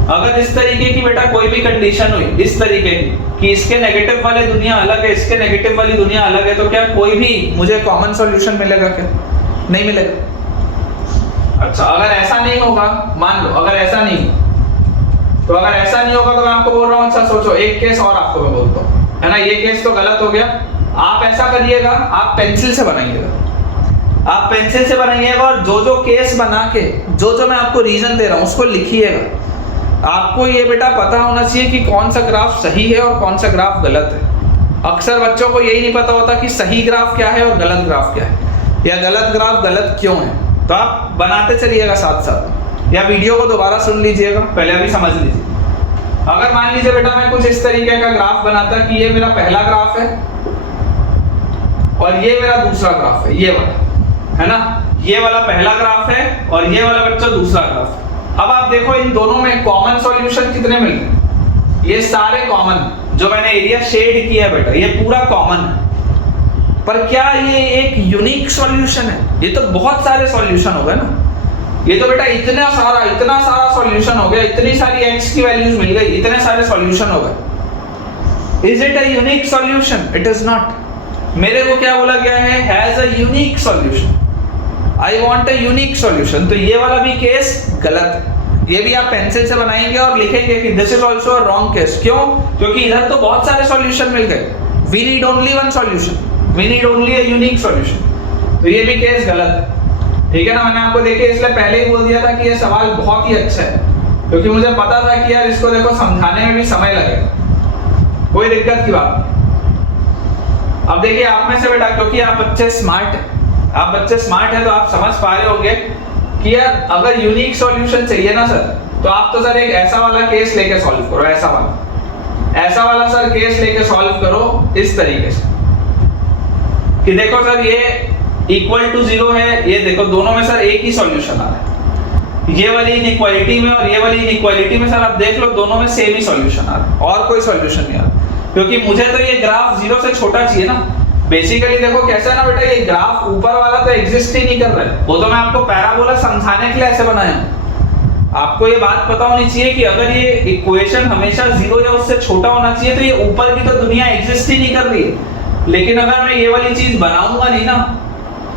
अगर इस तरीके की बेटा कोई भी कंडीशन हुई, इस तरीके की कि इसके नेगेटिव वाले दुनिया अलग है, इसके नेगेटिव वाली दुनिया अलग है, तो क्या कोई भी मुझे कॉमन सॉल्यूशन मिलेगा क्या? नहीं मिलेगा। अच्छा अगर ऐसा नहीं होगा, मान लो अगर ऐसा नहीं, तो अगर ऐसा नहीं होगा तो मैं आपको बोल रहा हूँ, अच्छा सोचो एक केस और आपको मैं बोलता हूँ, है ना। ये केस तो गलत हो गया। आप ऐसा करिएगा, आप पेंसिल से बनाइएगा, आप पेंसिल से बनाइएगा और जो जो केस बना के जो मैं आपको रीजन दे रहा हूँ उसको लिखिएगा। आपको ये बेटा पता होना चाहिए कि कौन सा ग्राफ सही है और कौन सा ग्राफ गलत है। अक्सर बच्चों को यही नहीं पता होता कि सही ग्राफ क्या है और गलत ग्राफ क्या है, या गलत ग्राफ गलत क्यों है। तो आप बनाते चलिएगा साथ साथ, या वीडियो को दोबारा सुन लीजिएगा, पहले अभी समझ लीजिए। अगर मान लीजिए बेटा मैं कुछ इस तरीके का ग्राफ बनाता कि ये मेरा पहला ग्राफ है और ये मेरा दूसरा ग्राफ है, ये वाला है ना, ये वाला पहला ग्राफ है और ये वाला बच्चा दूसरा ग्राफ है। अब आप देखो इन दोनों में कॉमन सॉल्यूशन कितने मिल रहे, ये सारे कॉमन, जो मैंने एरिया शेड किया है बेटा ये पूरा कॉमन है, पर क्या ये एक यूनिक सॉल्यूशन है? ये तो बहुत सारे सॉल्यूशन हो गए ना, ये तो बेटा इतना सारा सॉल्यूशन हो गया, इतनी सारी x की वैल्यूज मिल गई, इतने सारे सॉल्यूशन हो गए। Is it a unique solution? It is not. मेरे को क्या बोला गया है? Has a unique solution, I want a unique solution. तो ये वाला भी केस गलत है, ये भी आप पेंसिल से बनाएंगे और लिखेंगे कि this is also a wrong case. क्यों? क्योंकि इधर तो बहुत सारे सॉल्यूशन मिल गए, we need only one solution, we need only a unique solution. तो ये भी केस गलत है, ठीक है ना। मैंने आपको देखिए इसलिए पहले ही बोल दिया था कि ये सवाल बहुत ही अच्छा है, क्योंकि मुझे पता था कि यार इसको देखो समझाने में भी समय लगेगा, कोई दिक्कत की बात नहीं। अब देखिए आप में से बेटा, क्योंकि आप बच्चे स्मार्ट हैं, आप बच्चे स्मार्ट हैं तो आप समझ पा रहे होंगे कि यार अगर यूनिक सॉल्यूशन चाहिए ना सर, तो आप तो सर एक ऐसा वाला केस लेके सॉल्व करो, ऐसा वाला सर केस लेके सॉल्व करो इस तरीके से कि देखो सर ये इक्वल टू 0 है, ये देखो दोनों में सर एक ही सॉल्यूशन आ रहा है, ये वाली इनइक्वालिटी में और ये वाली इनइक्वालिटी में सर आप देख लो दोनों में सेम ही सॉल्यूशन आ रहा है और कोई सॉल्यूशन नहीं आ रहा, क्योंकि मुझे तो ये ग्राफ 0 से छोटा चाहिए ना। बेसिकली देखो कैसा है ना बेटा, ये ग्राफ ऊपर वाला तो एग्जिस्ट ही नहीं कर रहा है, वो तो मैं आपको पैराबोला समझाने के लिए ऐसे बनाया हूं। आपको ये बात पता होनी चाहिए कि अगर ये इक्वेशन हमेशा 0 या उससे छोटा होना चाहिए तो ये ऊपर की तो दुनिया एग्जिस्ट ही नहीं कर रही है। लेकिन अगर मैं ये वाली चीज बनाऊंगा नहीं ना,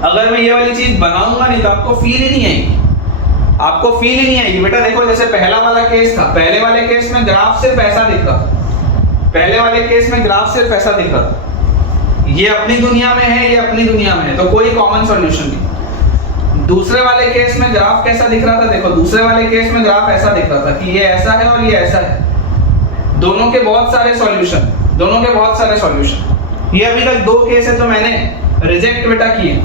अगर मैं ये वाली चीज बनाऊंगा नहीं तो आपको फील ही नहीं आएगी, आपको फील ही नहीं आएगी। बेटा देखो जैसे पहला वाला केस था, पहले वाले केस में ग्राफ सिर्फ ऐसा दिख रहा था, पहले वाले केस में ग्राफ सिर्फ ऐसा दिख रहा था, ये अपनी दुनिया में है, ये अपनी दुनिया में है, तो कोई कॉमन सॉल्यूशन नहीं। दूसरे वाले केस में ग्राफ कैसा दिख रहा था? देखो दूसरे वाले केस में ग्राफ ऐसा दिख रहा था कि ये ऐसा है और ये ऐसा है, दोनों के बहुत सारे सॉल्यूशन, दोनों के बहुत सारे सॉल्यूशन। ये अभी तक 2 केस है जो मैंने रिजेक्ट बेटा किए।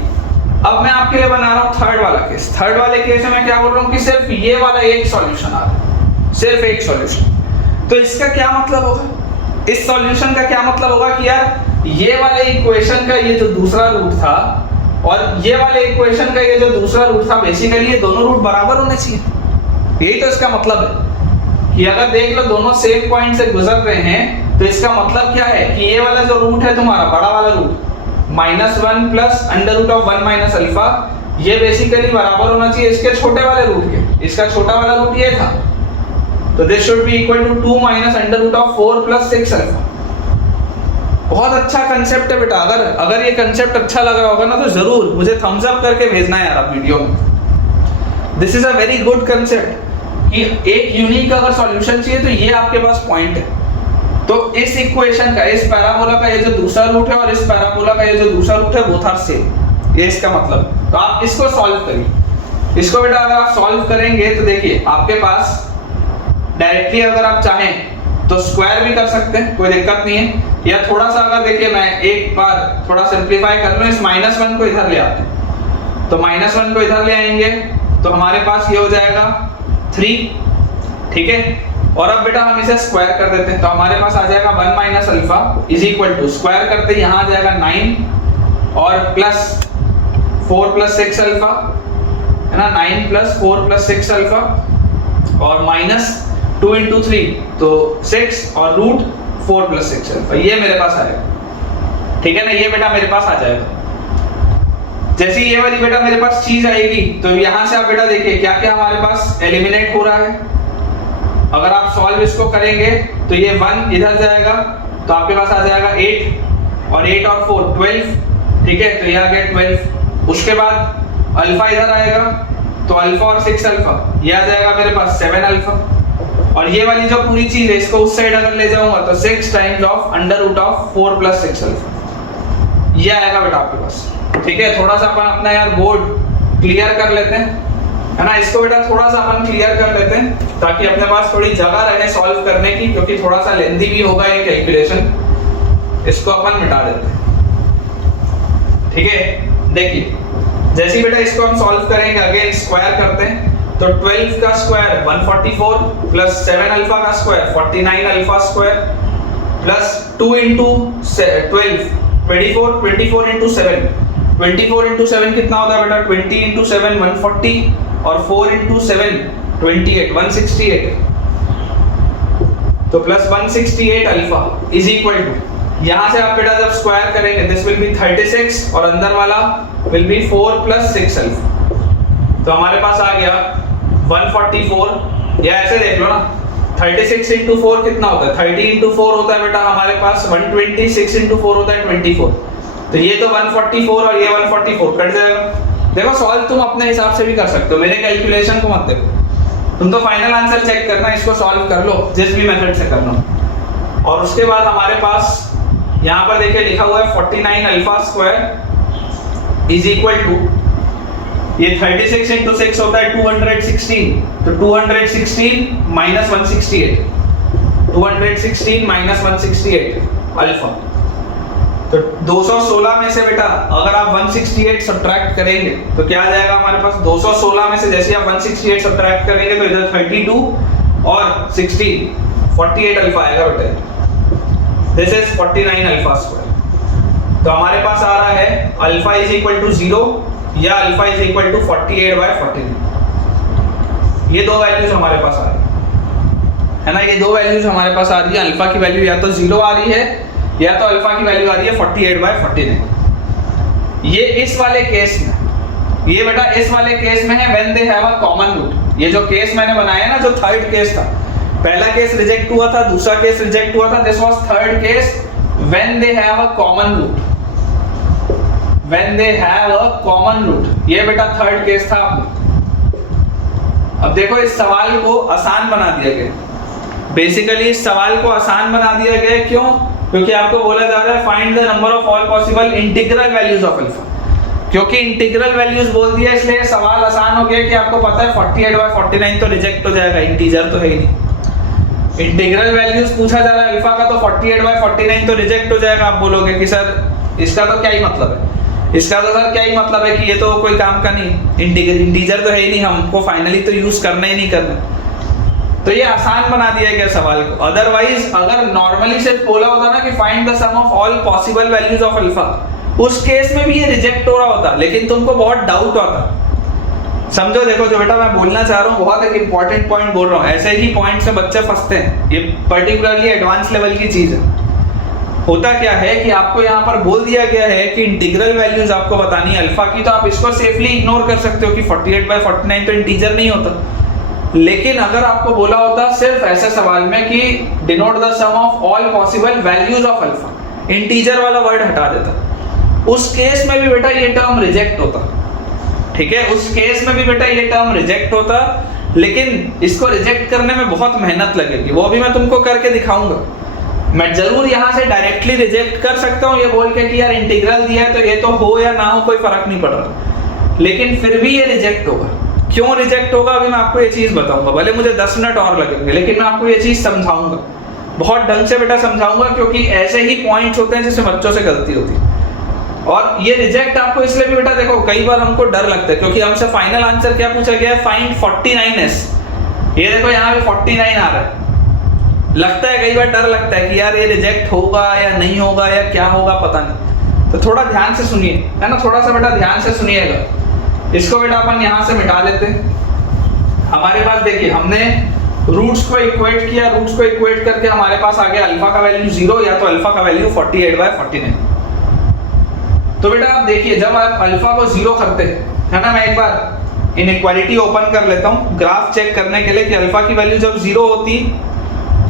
अब मैं आपके लिए बना रहा हूँ थर्ड वाला केस। थर्ड वाले केस में मैं क्या बोल रहा हूँ कि सिर्फ ये वाला एक सॉल्यूशन आ रहा है, सिर्फ एक सॉल्यूशन। तो इसका क्या मतलब होगा, इस सॉल्यूशन का क्या मतलब होगा कि यार ये वाले इक्वेशन का ये जो दूसरा रूट था और ये वाले इक्वेशन का ये जो दूसरा रूट था, बेसिकली ये दोनों रूट बराबर होने चाहिए। यही तो इसका मतलब है कि अगर देख लो दोनों सेम पॉइंट से गुजर रहे हैं, तो इसका मतलब क्या है कि ये वाला जो रूट है तुम्हारा बड़ा वाला root -1 plus under root of 1 minus alpha, ये बेसिकली बराबर होना चाहिए इसके छोटे वाले रूट के। इसका छोटा वाला रूट ये था, तो this should be equal to 2 minus under root of 4 plus 6 alpha. बहुत अच्छा कंसेप्ट है बेटा, अगर ये कंसेप्ट अच्छा लग रहा होगा ना तो जरूर मुझे थम्स अप करके भेजना है यार आप वीडियो में। This is a very good concept कि एक यूनिक अगर सॉल्यूशन चाहिए तो ये आपके पास पॉइंट है। तो इस इक्वेशन का, इस पैराबोला का ये जो दूसरा रूट है और इस पैराबोला का ये जो दूसरा रूट है बोथ आर सेम, ये इसका मतलब है। तो आप इसको सॉल्व करिए, इसको बेटा अगर आप सॉल्व करेंगे तो देखिए आपके पास डायरेक्टली अगर आप चाहें तो स्क्वायर भी कर सकते हैं, कोई दिक्कत नहीं है, या थोड़ा सा अगर देखिए मैं एक बार थोड़ा सिंपलीफाई कर लूं, इस -1 को इधर ले आते हैं, तो -1 को इधर ले आएंगे तो हमारे पास ये हो जाएगा 3, ठीक है। और अब बेटा हम इसे स्क्वायर कर देते हैं तो हमारे पास आ जाएगा 1 minus alpha is equal to, square करते ही यहाँ आ जाएगा 9 और प्लस 4 प्लस 6 अल्फा, है ना, 9 प्लस 4 प्लस 6 अल्फा और माइनस 2 इंटू 3 तो 6 और रूट 4 प्लस 6 अल्फा, ये मेरे पास आएगा, ठीक है ना। ये बेटा मेरे पास आ जाएगा। जैसे ये वाली बेटा मेरे पास चीज आएगी तो यहाँ से आप बेटा देखिए क्या क्या हमारे पास एलिमिनेट हो रहा है। अगर आप सॉल्व इसको करेंगे तो ये 1 इधर जाएगा तो आपके पास आ जाएगा 8 और 8 और 4 12, ठीक है, तो ये आ गया 12। उसके बाद अल्फा इधर आएगा तो अल्फा और 6 अल्फा, ये आ जाएगा मेरे पास 7 अल्फा। और ये वाली जो पूरी चीज है इसको उस साइड अगर ले जाऊंगा तो 6 times of under root of 4 plus 6 alpha, ये आएगा बेटा आपके पास, ठीक है। थोड़ा सा अपन अपना यार बोर्ड क्लियर कर लेते हैं, है ना, इसको बेटा थोड़ा सा अपन क्लियर कर लेते हैं ताकि अपने पास थोड़ी जगह रहे सॉल्व करने की, क्योंकि थोड़ा सा लेंथी भी होगा ये कैलकुलेशन। इसको अपन मिटा देते हैं, ठीक है। देखिए जैसे बेटा इसको हम सॉल्व करेंगे, अगेन स्क्वायर करते हैं तो 12 का स्क्वायर 144 प्लस 7 अल्फा का square 49 alpha square plus 2 into 12 24 24 into 7 24 into 7 कितना होता है बेटा 20 इंटू 7 140 और 4 इंटू 7 28 168 तो plus 168 alpha is equal to यहां से आप बेटा जब स्क्वायर करेंगे दिस विल बी 36 और अंदर वाला विल बी 4 प्लस 6 अल्फा तो हमारे पास आ गया 144 या ऐसे देख लो ना 36 इंटू 4 कितना होता है 30 इंटू 4 होता है बेटा हमारे पास 120 6 इंटू 4 होता है 24 तो ये तो 144 और ये 144 कट जाएगा। देखो सॉल्व तुम अपने हिसाब से भी कर सकते हो, मेरे कैलकुलेशन को मत देखो, तुम तो फाइनल आंसर चेक करना, इसको सॉल्व कर लो जिस भी मेथड से करना। और उसके बाद हमारे पास यहाँ पर देखिए लिखा हुआ है 49 alpha square is equal to ये 36 इंटू 6 होता है 216 तो 216 माइनस 168 216 माइनस 168 अल्फा तो 216 में से बेटा अगर आप 168 सब्ट्रैक्ट करेंगे तो क्या आ जाएगा हमारे पास 216 में से जैसे आप 168 सब्ट्रैक्ट करेंगे तो इधर 32 और 16 48 अल्फा आएगा बेटा दिस इज 49 अल्फा स्क्वायर तो हमारे पास आ रहा है अल्फा इज इक्वल टू 0 या अल्फा इज इक्वल टू 48/49 ये दो वैल्यूज हमारे पास आ रही है ना, ये दो वैल्यूज हमारे पास आ रही है। अल्फा की वैल्यू या तो 0 आ रही है या तो अल्फा की वैल्यू आ रही है 48/49। ये इस वाले केस में ये बेटा इस वाले केस में है when they have a common root. ये जो केस मैंने बनाया ना जो थर्ड केस था, पहला केस रिजेक्ट हुआ था, दूसरा केस रिजेक्ट हुआ था, this was third case when they have a common root when they have a common root। ये बेटा थर्ड केस था अब देखो इस सवाल को आसान बना दिया गया। बेसिकली इस सवाल को आसान बना दिया गया क्यों? क्योंकि आपको बोला जा रहा है find the number of all possible integral values of alpha. क्योंकि इंटीग्रल वैल्यूज बोल दिया इसलिए सवाल आसान हो गया कि आपको पता है 48/49 तो रिजेक्ट हो जाएगा, इंटीजर तो है ही नहीं। इंटीग्रल वैल्यूज पूछा जा रहा है अल्फा का तो 48/49 तो रिजेक्ट हो जाएगा। आप बोलोगे कि सर इसका तो क्या ही मतलब है, इसका तो सर क्या ही मतलब है कि ये तो कोई काम का नहीं, इंटीजर तो है ही नहीं, हमको फाइनली तो यूज करना ही नहीं करना। तो ये आसान बना दिया गया सवाल को। अदरवाइज अगर नॉर्मली सिर्फ बोला होता ना कि find the sum of all possible values of alpha, उस केस में भी ये रिजेक्ट हो रहा होता, लेकिन तुमको बहुत डाउट होता। समझो देखो जो बेटा मैं बोलना चाह रहा हूँ बहुत एक इंपॉर्टेंट पॉइंट बोल रहा हूँ, ऐसे ही पॉइंट से बच्चे फंसते हैं, ये पर्टिकुलरली एडवांस लेवल की चीज है। होता क्या है कि आपको यहाँ पर बोल दिया गया है कि इंटीग्रल वैल्यूज आपको बतानी है अल्फा की, तो आप इसको सेफली इग्नोर कर सकते हो कि 48/49 तो इंटीजर नहीं होता। लेकिन अगर आपको बोला होता सिर्फ ऐसे सवाल में कि denote the sum of all possible values of alpha, integer वाला वर्ड हटा देता, उस केस में भी बेटा ये टर्म रिजेक्ट होता। ठीक है, उस केस में भी बेटा ये टर्म रिजेक्ट होता, लेकिन इसको रिजेक्ट करने में बहुत मेहनत लगेगी, वो भी मैं तुमको करके दिखाऊंगा। मैं जरूर यहाँ से डायरेक्टली रिजेक्ट कर सकता हूँ ये बोल के कि यार इंटीग्रल दिया है तो ये तो हो या ना हो कोई फर्क नहीं पड़ रहा, लेकिन फिर भी ये रिजेक्ट होगा। क्यों रिजेक्ट होगा अभी मैं आपको ये चीज बताऊंगा, भले मुझे 10 मिनट और लगेंगे, लेकिन मैं आपको ये चीज समझाऊंगा, बहुत ढंग से बेटा समझाऊंगा, क्योंकि ऐसे ही पॉइंट्स होते हैं जिससे बच्चों से गलती होती है। और ये रिजेक्ट आपको इसलिए भी बेटा देखो कई बार हमको डर लगता है, क्योंकि हमसे फाइनल आंसर क्या पूछा गया है, फाइंड 49s। ये देखो यहाँ पे 49 आ रहा है, लगता है कई बार डर लगता है कि यार ये रिजेक्ट होगा या नहीं होगा या क्या होगा पता नहीं। तो थोड़ा ध्यान से सुनिए, है ना, थोड़ा सा बेटा ध्यान से सुनिएगा। इसको बेटा अपन यहाँ से मिटा लेते हैं। हमारे पास देखिए हमने रूट्स को इक्वेट किया, रूट्स को इक्वेट करके हमारे पास आ गया अल्फा का वैल्यू 0 या तो अल्फा का वैल्यू 48/49। तो बेटा आप देखिए जब आप अल्फा को 0 करते है ना, मैं एक बार इनइक्वालिटी ओपन कर लेता हूँ ग्राफ चेक करने के लिए कि अल्फा की वैल्यू जब 0 होती,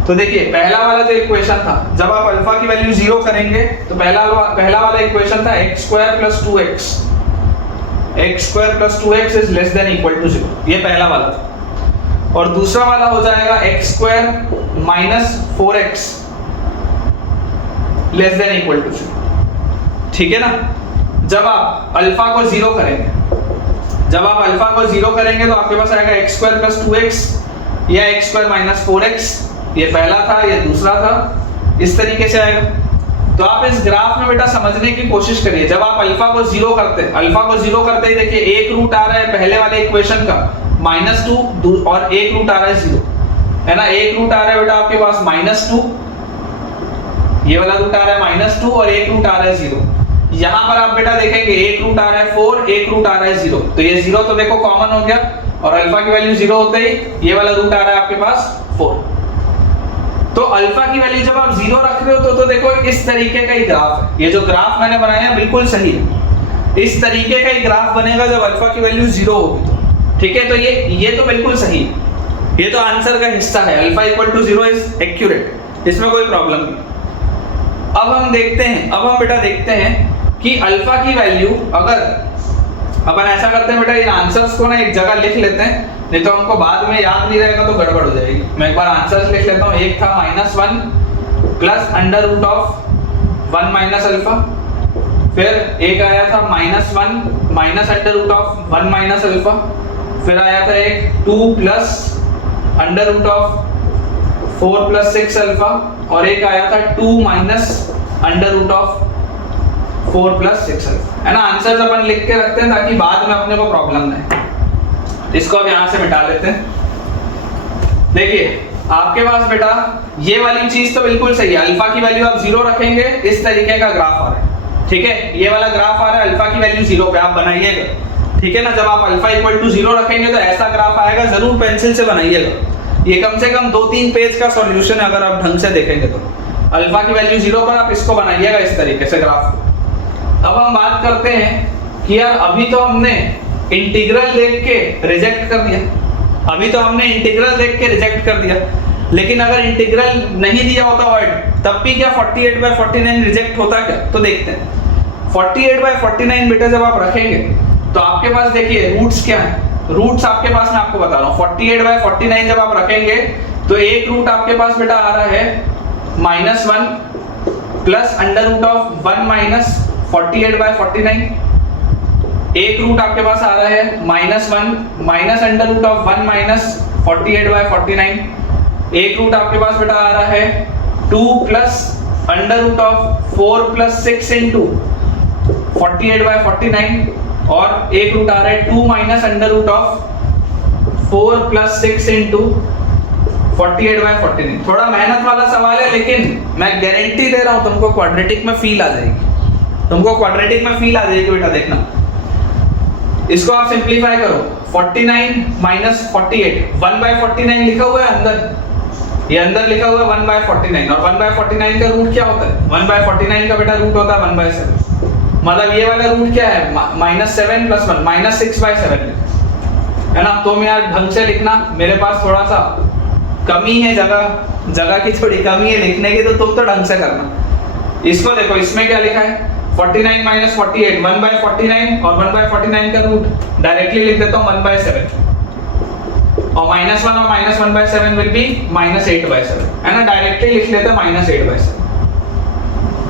तो देखिए पहला वाला जो इक्वेशन था, जब आप अल्फा की वैल्यू 0 करेंगे तो पहला वाला इक्वेशन था x² + 2x, x² + 2x is less than equal to 0, ये पहला वाला था। और दूसरा वाला हो जाएगा x² - 4x less than equal to 0। ठीक है ना, जब आप अल्फा को 0 करेंगे, जब आप अल्फा को 0 करेंगे तो आपके पास आएगा x² + 2x या x² - 4x, ये पहला था ये दूसरा था, इस तरीके से आएगा। तो आप इस ग्राफ में बेटा समझने की कोशिश करिए, जब आप अल्फा को 0 करते हैं, अल्फा को 0 करते ही देखिए एक रूट आ रहा है पहले वाले इक्वेशन का -2 और एक रूट आ रहा है 0, है ना। एक रूट आ रहा है बेटा आपके पास -2, ये वाला रूट आ रहा है -2 और एक रूट आ रहा है 0। यहाँ पर आप बेटा देखेंगे एक रूट आ रहा है 4, एक रूट आ रहा है 0, तो ये 0 तो देखो कॉमन हो गया और अल्फा की वैल्यू 0 होते ही ये वाला रूट आ रहा है आपके पास 4। तो अल्फा की वैल्यू जब आप 0 रख रहे हो तो देखो इस तरीके का ही ग्राफ है। ये जो ग्राफ मैंने बनाया है बिल्कुल सही है, इस तरीके का ही ग्राफ बनेगा जब अल्फा की वैल्यू 0 होगी तो, ठीक है। तो ये तो बिल्कुल सही है, ये तो आंसर का हिस्सा है। Alpha equal to 0 is accurate, इसमें कोई प्रॉब्लम नहीं। अब हम बेटा देखते हैं कि अल्फा की वैल्यू, अगर अपन ऐसा करते हैं बेटा इन आंसर्स को ना एक जगह लिख लेते हैं, नहीं तो हमको बाद में याद नहीं रहेगा तो गड़बड़ हो जाएगी। मैं एक बार आंसर्स लिख लेता हूँ। एक था -1 plus under root of 1 minus alpha, फिर एक आया था -1 minus under root of 1 minus alpha, फिर आया था एक 2 plus under root of 4 plus 6 alpha, और एक आया था 2 minus under root of 4 plus 6 alpha, है ना। आंसर्स अपन लिख के रखते हैं ताकि बाद में अपने को प्रॉब्लम ना आए। इसको अब यहाँ से मिटा लेते हैं। देखिए आपके पास बेटा ये वाली चीज तो बिल्कुल सही है, अल्फा की वैल्यू आप 0 रखेंगे, इस तरीके का ग्राफ आ रहा है, ठीक है। ये वाला ग्राफ आ रहा है, अल्फा की वैल्यू 0 पे आप बनाइएगा, ठीक है ना। जब आप अल्फा इक्वल टू 0 रखेंगे तो ऐसा ग्राफ आएगा, जरूर पेंसिल से बनाइएगा। ये कम से कम 2-3 पेज का सॉल्यूशन है अगर आप ढंग से देखेंगे तो। अल्फा की वैल्यू 0 पर आप इसको बनाइएगा इस तरीके से ग्राफ को। अब हम बात करते हैं कि यार अभी तो हमने इंटीग्रल देख के रिजेक्ट कर दिया, लेकिन अगर इंटीग्रल नहीं दिया होता वर्ड तब भी क्या 48/49 रिजेक्ट होता क्या? तो देखते हैं। 48/49 बेटा जब आप रखेंगे तो आपके पास देखिए रूट्स क्या है। रूट्स आपके पास मैं आपको बता रहा हूँ, 48/49 जब आप रखेंगे तो एक रूट आपके पास बेटा आ रहा है -1 plus under root of 1 minus 48/49, एक रूट आपके पास आ रहा है -1 minus under root of 1 minus 48/49, एक रूट आपके पास बेटा आ रहा है 2 plus under root of 4 plus 6 into 48/49, और एक रूट आ रहा है 2 minus under root of 4 plus 6 into 48/49। थोड़ा मेहनत वाला सवाल है, लेकिन मैं गारंटी दे रहा हूं तुमको क्वाड्रेटिक में फील आ जाएगी, बेटा देखना। इसको आप सिंप्लीफाई करो, 49 माइनस 48, 1/49 लिखा हुआ है अंदर, ये अंदर लिखा हुआ है 1/49, और 1/49 का रूट क्या होता है? 1/49 का बेटा रूट होता है 1/7, मतलब ये वाला रूट क्या है? -7 + 1 -6/7, है ना। तो मैं यार ढंग से लिखना, मेरे पास थोड़ा सा कमी है, जगह की थोड़ी कमी है लिखने की, तो तुम तो ढंग से करना। इसको देखो, इसमें क्या लिखा है? 49 माइनस 48, 1/49, और 1/49 का रूट डायरेक्टली लिख देता हूँ 1/7, और -1 और -1/7 विल बी -8/7, है ना। डायरेक्टली लिख लेते हैं -8/7।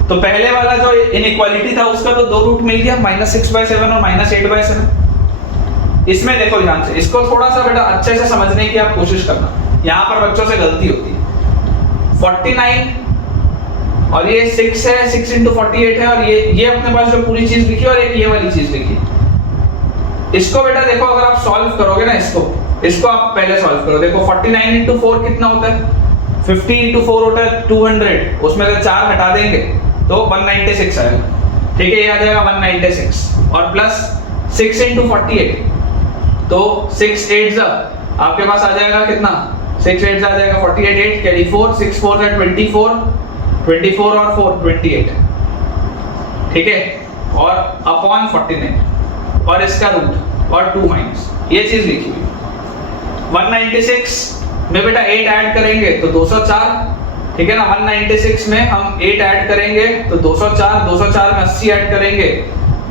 तो पहले वाला जो इनइक्वालिटी था उसका तो 2 रूट मिल गया, -6/7 और -8/7। इसमें देखो ध्यान से, इसको थोड़ा सा बेटा अच्छे से समझने की आप कोशिश करना, यहाँ पर बच्चों से गलती होती है। 49 और ये 6 है, 6 × 48 है, और ये अपने पास जो पूरी चीज लिखी है, और एक ये वाली चीज लिखी है। इसको बेटा देखो, अगर आप सॉल्व करोगे ना, इसको आप पहले सॉल्व करो। देखो 49 × 4 कितना होता है? 50 × 4 होता है 200, उसमें से 4 हटा देंगे तो 196 आएगा, ठीक है। ये आ जाएगा 196, और प्लस 6 × 48, तो 6 8 आपके पास आ जाएगा कितना? 6 8 आ जाएगा 48, 8 कैरी 4, 6 4 है 24, 24 और 4 28, ठीक है, और अपॉन 49 और इसका रूट और 2 माइनस, ये चीज लिखी हुई। 196 में बेटा 8 ऐड करेंगे तो 204, ठीक है ना। 196 में हम 8 ऐड करेंगे तो 204, 204 में 80 ऐड करेंगे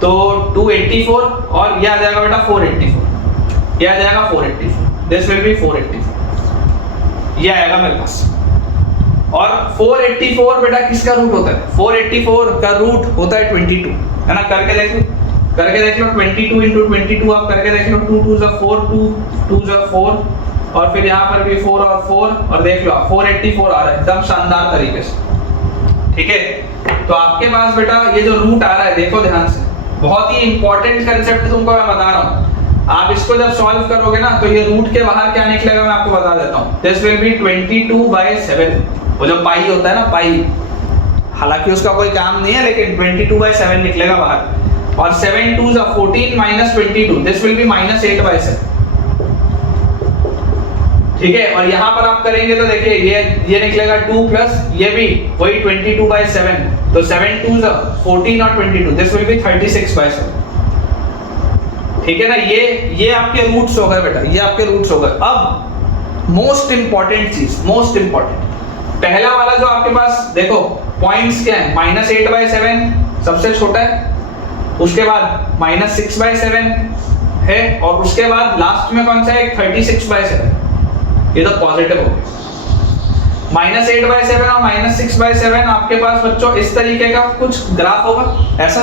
तो 284, और ये आ जाएगा बेटा 484, ये आ जाएगा 484, दिस विल बी 484, ये आएगा मेरे पास। और 484 बेटा किसका रूट होता है? 484 का रूट होता है 22, है ना। करके देख लो 22 × 22 आप करके देख लो, 2 2 = 4, 2 2 = 4, और फिर यहाँ पर भी 4 और 4, और देख लो 484 आ रहा है एकदम शानदार तरीके से, ठीक है। तो आपके पास बेटा ये जो रूट आ रहा है, देखो ध्यान से, बहुत ही इंपॉर्टेंट कंसेप्ट तुमको मैं बता रहा हूँ। आप इसको जब सॉल्व करोगे ना तो ये रूट के बाहर क्या निकलेगा मैं आपको बता देता हूँ। दिस विल बी 22/7, वो जो पाई होता है ना पाई, हालांकि उसका कोई काम नहीं है लेकिन 22/7 निकलेगा बाहर। और 7 2s are 14 - 22, this will B -8/7। ठीक है, और यहाँ पर आप करेंगे तो देखिए ये निकलेगा 2 प्लस ये भी वही 22/7, तो 7 2s are 14 और 22, दिस विल बी 36/7। ठीक है ना, ये आपके रूट्स हो गए बेटा, ये आपके रूट्स हो गए। अब मोस्ट इंपॉर्टेंट चीज, मोस्ट इंपॉर्टेंट, पहला वाला जो आपके पास देखो पॉइंट्स क्या है, -8/7 सबसे छोटा है, उसके बाद -6/7 है, और उसके बाद लास्ट में कौन सा है 36/7, ये तो पॉजिटिव हो गया। -8/7 और -6/7 आपके पास बच्चों इस तरीके का कुछ ग्राफ होगा ऐसा,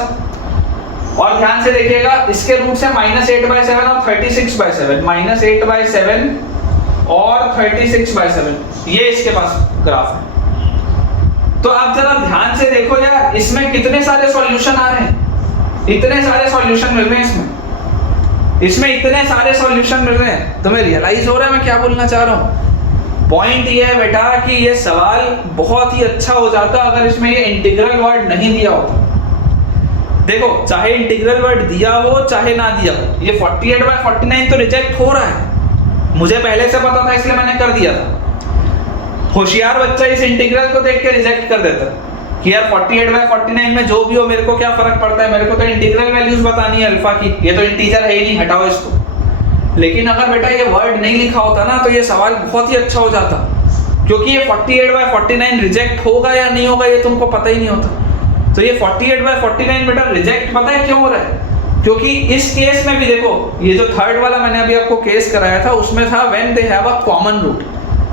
और ध्यान से देखिएगा इसके रूट्स है -8/7 और 36/7, -8/7 और 36/7, ये इसके पास ग्राफ है। तो आप जरा ध्यान से देखो यार, इसमें कितने सारे सॉल्यूशन आ रहे हैं, इतने सारे सॉल्यूशन मिल रहे हैं इसमें इतने सारे सॉल्यूशन मिल रहे हैं। तुम्हें रियलाइज हो रहा है मैं क्या बोलना चाह रहा हूँ? पॉइंट ये है बेटा कि ये सवाल बहुत ही अच्छा हो जाता अगर इसमें ये इंटीग्रल वर्ड नहीं दिया होता। देखो चाहे इंटीग्रल वर्ड दिया हो चाहे ना दिया हो, ये 48/49 तो रिजेक्ट हो रहा है, मुझे पहले से पता था इसलिए मैंने कर दिया था। होशियार बच्चा इस इंटीग्रल को देख के रिजेक्ट कर देता कि यार 48/49 में जो भी हो मेरे को क्या फर्क पड़ता है, मेरे को तो इंटीग्रल वैल्यूज बतानी है अल्फा की, ये तो इंटीजर है ही नहीं, हटाओ इसको। लेकिन अगर बेटा ये वर्ड नहीं लिखा होता ना तो ये सवाल बहुत ही अच्छा हो जाता, क्योंकि ये 48/49 रिजेक्ट होगा या नहीं होगा ये तुमको पता ही नहीं होता। तो ये 48/49 बेटा रिजेक्ट पता है क्यों हो रहा है, क्योंकि इस केस में भी देखो ये जो थर्ड वाला मैंने अभी आपको केस कराया था उसमें था when they have a common root,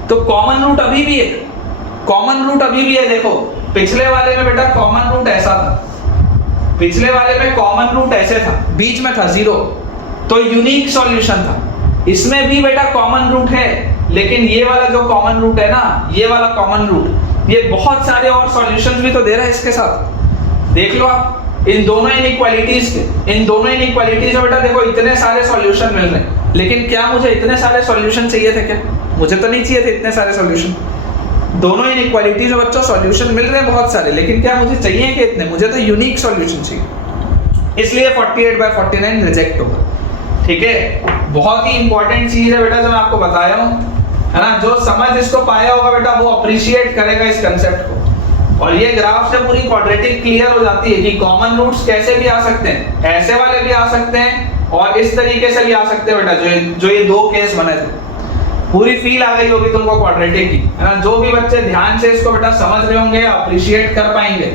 तो कॉमन रूट अभी भी है, कॉमन रूट अभी भी है। देखो पिछले वाले में बेटा कॉमन रूट ऐसा था, पिछले वाले में कॉमन रूट ऐसे था, बीच में था 0, तो यूनिक सॉल्यूशन था। इसमें भी बेटा कॉमन रूट है, लेकिन ये वाला जो कॉमन रूट है ना, ये वाला कॉमन रूट ये बहुत सारे और सॉल्यूशंस भी तो दे रहा है इसके साथ। देख लो आप इन दोनों इनइक्वालिटीज के, इन दोनों इनइक्वालिटीज में बेटा देखो इतने सारे सॉल्यूशन मिल रहे हैं, लेकिन क्या मुझे इतने सारे सॉल्यूशन चाहिए थे क्या? मुझे तो नहीं चाहिए थे इतने सारे सॉल्यूशन। दोनों इनइक्वालिटीज में बच्चों सॉल्यूशन मिल रहे हैं बहुत सारे, लेकिन क्या मुझे चाहिए कि इतने? मुझे तो यूनिक सॉल्यूशन चाहिए, इसलिए 48/49 रिजेक्ट होगा। ठीक है, बहुत ही इंपॉर्टेंट चीज है बेटा जो मैं आपको बताया हूँ, है ना। जो समझ इसको पाया होगा बेटा वो अप्रिशिएट करेगा इस कंसेप्ट को, और ये ग्राफ से पूरी क्वाड्रेटिक क्लियर हो जाती है कि कॉमन रूट्स कैसे भी आ सकते हैं, ऐसे वाले भी आ सकते हैं और इस तरीके से भी आ सकते हैं बेटा। जो ये दो केस बने थे, पूरी फील आ गई होगी तुमको क्वाड्रेटिक की, है ना। जो भी बच्चे ध्यान से इसको बेटा समझ रहे होंगे, अप्रिशिएट कर पाएंगे,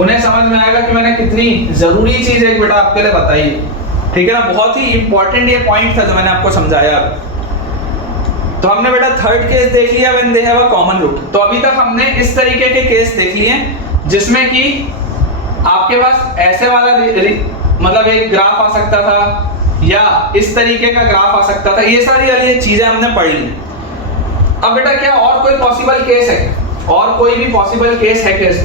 उन्हें समझ में आएगा कि मैंने कितनी जरूरी चीज एक बेटा आपके लिए बताई है। ठीक है ना, बहुत ही इंपॉर्टेंट ये पॉइंट था जो मैंने आपको समझाया। तो हमने बेटा थर्ड केस देख लिया when they have a common root. तो अभी तक हमने इस तरीके के केस देख लिए जिसमें कि आपके पास ऐसे वाला मतलब एक ग्राफ आ सकता था या इस तरीके का ग्राफ आ सकता था, ये सारी वाली चीजें हमने पढ़ ली। अब बेटा क्या और कोई पॉसिबल केस है, और कोई भी पॉसिबल केस है केस,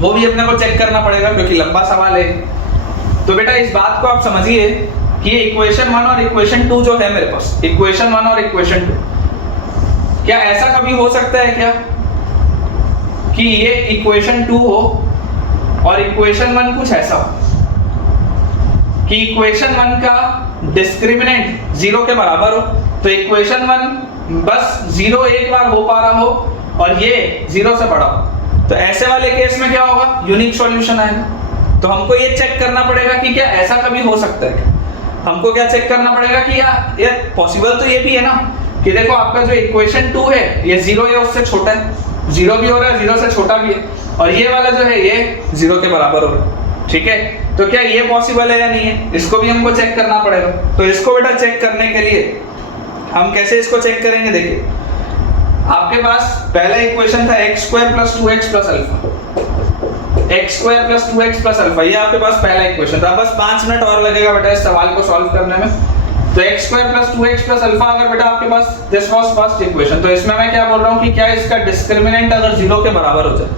वो भी अपने को चेक करना पड़ेगा क्योंकि लंबा सवाल है। तो बेटा इस बात को आप समझिए कि इक्वेशन 1 और इक्वेशन 2 जो है मेरे पास, इक्वेशन 1 और इक्वेशन 2, क्या ऐसा कभी हो सकता है क्या कि ये इक्वेशन 2 हो और इक्वेशन 1 कुछ ऐसा हो कि इक्वेशन 1 का डिस्क्रिमिनेंट 0 के बराबर हो, तो इक्वेशन 1 बस 0 एक बार हो पा रहा हो और ये 0 से बड़ा हो, तो ऐसे वाले केस में क्या होगा? यूनिक सॉल्यूशन आएगा। तो हमको ये चेक करना पड़ेगा कि क्या ऐसा कभी हो सकता है। हमको क्या चेक करना पड़ेगा कि ये पॉसिबल तो ये भी है ना कि देखो आपका जो इक्वेशन 2 है ये 0 या उससे छोटा है, 0 भी हो रहा है 0 से छोटा भी है, और ये वाला जो है ये 0 के बराबर हो रहा है। ठीक है, तो क्या ये पॉसिबल है या नहीं है, इसको भी हमको चेक करना पड़ेगा। तो इसको बेटा चेक करने के लिए हम कैसे इसको चेक करेंगे? देखिए आपके पास पहला इक्वेशन था x² + 2x + alpha, x² + 2x + alpha, ये आपके पास पहला इक्वेशन था। बस 5 मिनट और लगेगा बेटा इस सवाल को सॉल्व करने में। तो x² + 2x + अल्फा अगर बेटा आपके पास दिस वाज फर्स्ट इक्वेशन, तो इसमें मैं क्या बोल रहा हूँ कि क्या इसका डिस्क्रिमिनेंट अगर 0 के बराबर हो जाए,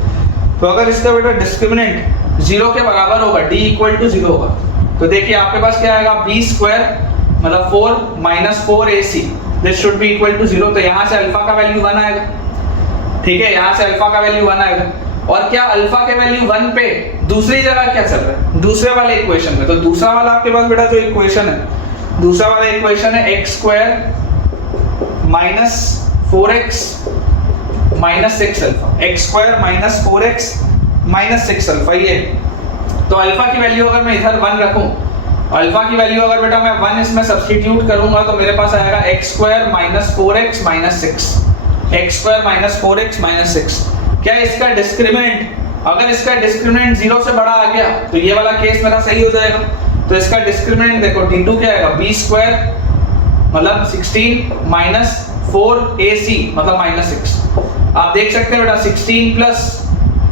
तो अगर इसका बेटा डिस्क्रिमिनेंट 0 के बराबर होगा, d = 0 होगा, तो देखिए आपके पास क्या आएगा? b² मतलब 4 minus 4ac this should be equal to 0। तो यहाँ से अल्फा का वैल्यू 1 आएगा, ठीक है, यहाँ से अल्फा का वैल्यू 1 आएगा। और क्या अल्फा के वैल्यू 1 पे दूसरी जगह क्या चल रहा है, दूसरे वाले इक्वेशन में। तो दूसरा वाला आपके पास बेटा जो इक्वेशन है, दूसरा वाला इक्वेशन है x square minus 4x minus 6 alpha, x square minus 4x minus 6 alpha ये। तो अल्फा की वैल्यू अगर मैं इधर 1 रखूं, अल्फा की वैल्यू अगर बेटा मैं 1 इसमें सब्स्टिट्यूट करूंगा तो मेरे पास आएगा x square minus 4x minus 6, x square minus 4x minus 6। क्या इसका डिस्क्रिमिनेंट, अगर इसका डिस्क्रिमिनेंट 0 से बड़ा आ गया तो ये वाला केस मेरा सही हो जाएगा। तो इसका डिस्क्रिमिनेंट देखो d2 क्या आएगा, b स्क्वायर मतलब 16 माइनस 4ac मतलब माइनस 6। आप देख सकते हैं बेटा 16 प्लस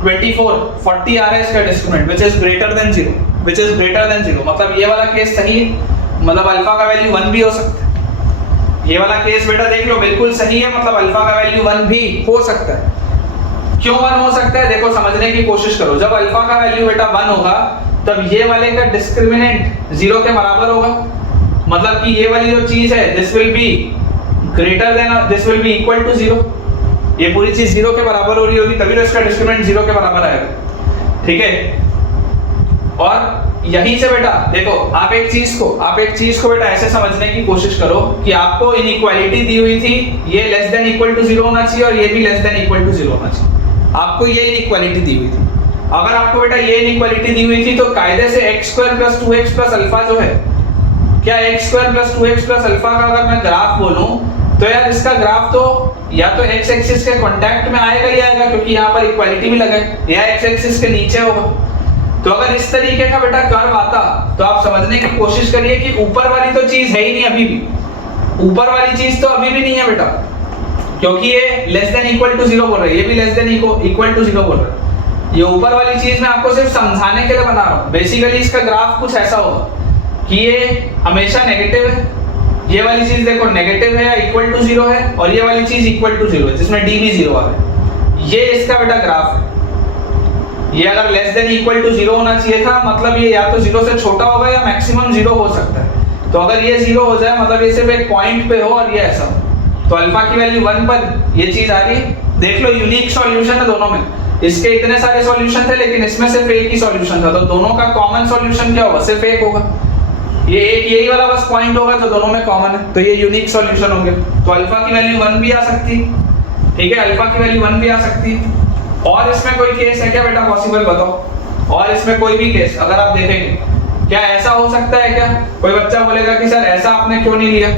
24 40 आ रहा है इसका discriminant which is greater than 0, which is greater than 0। मतलब ये वाला केस सही है, मतलब अल्फा का वैल्यू 1 भी हो सकता है। ये वाला केस बेटा देख लो बिल्कुल सही है, मतलब अल्फा का वैल्यू 1 भी हो सकता है। क्यों 1 हो सकता है, देखो समझने की कोशिश करो। जब अल्फा का वैल्यू बेटा 1 होगा तब ये वाले का डिस्क्रिमिनेंट 0 के बराबर होगा, मतलब कि ये वाली जो चीज है this will be greater than, this will be equal to 0। ये पूरी चीज 0 के बराबर हो रही होगी तभी तो इसका डिस्क्रिमिनेंट 0 के बराबर आएगा, ठीक है। और यहीं से बेटा देखो आप एक चीज को बेटा ऐसे समझने की कोशिश करो कि आपको इनइक्वालिटी दी हुई थी, ये लेस देन इक्वल टू 0 होना चाहिए और ये भी लेस देन इक्वल टू 0 होना चाहिए। आपको ये इनइक्वालिटी दी हुई थी। अगर आपको बेटा ये इनइक्वालिटी दी हुई थी तो कायदे से x square plus 2x plus alpha जो है, क्या x square plus 2x plus alpha का अगर मैं ग्राफ बोलूं तो यार इसका ग्राफ तो या तो x एक्सिस के कांटेक्ट में आएगा ही आएगा क्योंकि यहाँ पर इक्वालिटी भी लगा है, या x एक्सिस के नीचे होगा। तो अगर इस तरीके का बेटा कर्व आता तो आप समझने की कोशिश करिए कि ऊपर वाली तो चीज है ही नहीं, अभी भी ऊपर वाली चीज तो अभी भी नहीं है बेटा, क्योंकि ये लेस देन इक्वल टू 0 बोल रहा है, ये भी लेस देन इक्वल टू 0 बोल रहा है। ये ऊपर वाली चीज मैं आपको सिर्फ समझाने के लिए बना रहा हूँ। बेसिकली इसका ग्राफ कुछ ऐसा होगा कि ये हमेशा नेगेटिव है, ये वाली चीज देखो नेगेटिव है या इक्वल टू 0 है, और ये वाली चीज इक्वल टू 0 है जिसमें d भी 0 आ रहा है। ये इसका बेटा ग्राफ है। ये अगर लेस देन इक्वल टू 0 होना चाहिए था, मतलब ये या तो 0 से छोटा होगा या मैक्सिमम 0 हो सकता है। तो अगर ये 0 हो जाए मतलब ये सिर्फ एक पॉइंट पे हो और ये ऐसा हो, तो अल्फा की वैल्यू 1 पर ये चीज आ रही है। देख लो यूनिक सॉल्यूशन है दोनों में, इसके इतने सारे सॉल्यूशन थे लेकिन इसमें सिर्फ एक ही सॉल्यूशन था, तो दोनों का कॉमन सॉल्यूशन क्या होगा, सिर्फ एक होगा। ये एक यही वाला बस पॉइंट होगा जो दोनों में कॉमन है, तो ये यूनिक सॉल्यूशन होंगे। तो अल्फा की वैल्यू 1 भी आ सकती है, ठीक है, अल्फा की वैल्यू 1 भी आ सकती है। और इसमें कोई केस है क्या बेटा पॉसिबल, बताओ। और इसमें कोई भी केस अगर आप देखेंगे, क्या ऐसा हो सकता है क्या, कोई बच्चा बोलेगा कि सर ऐसा आपने क्यों नहीं लिया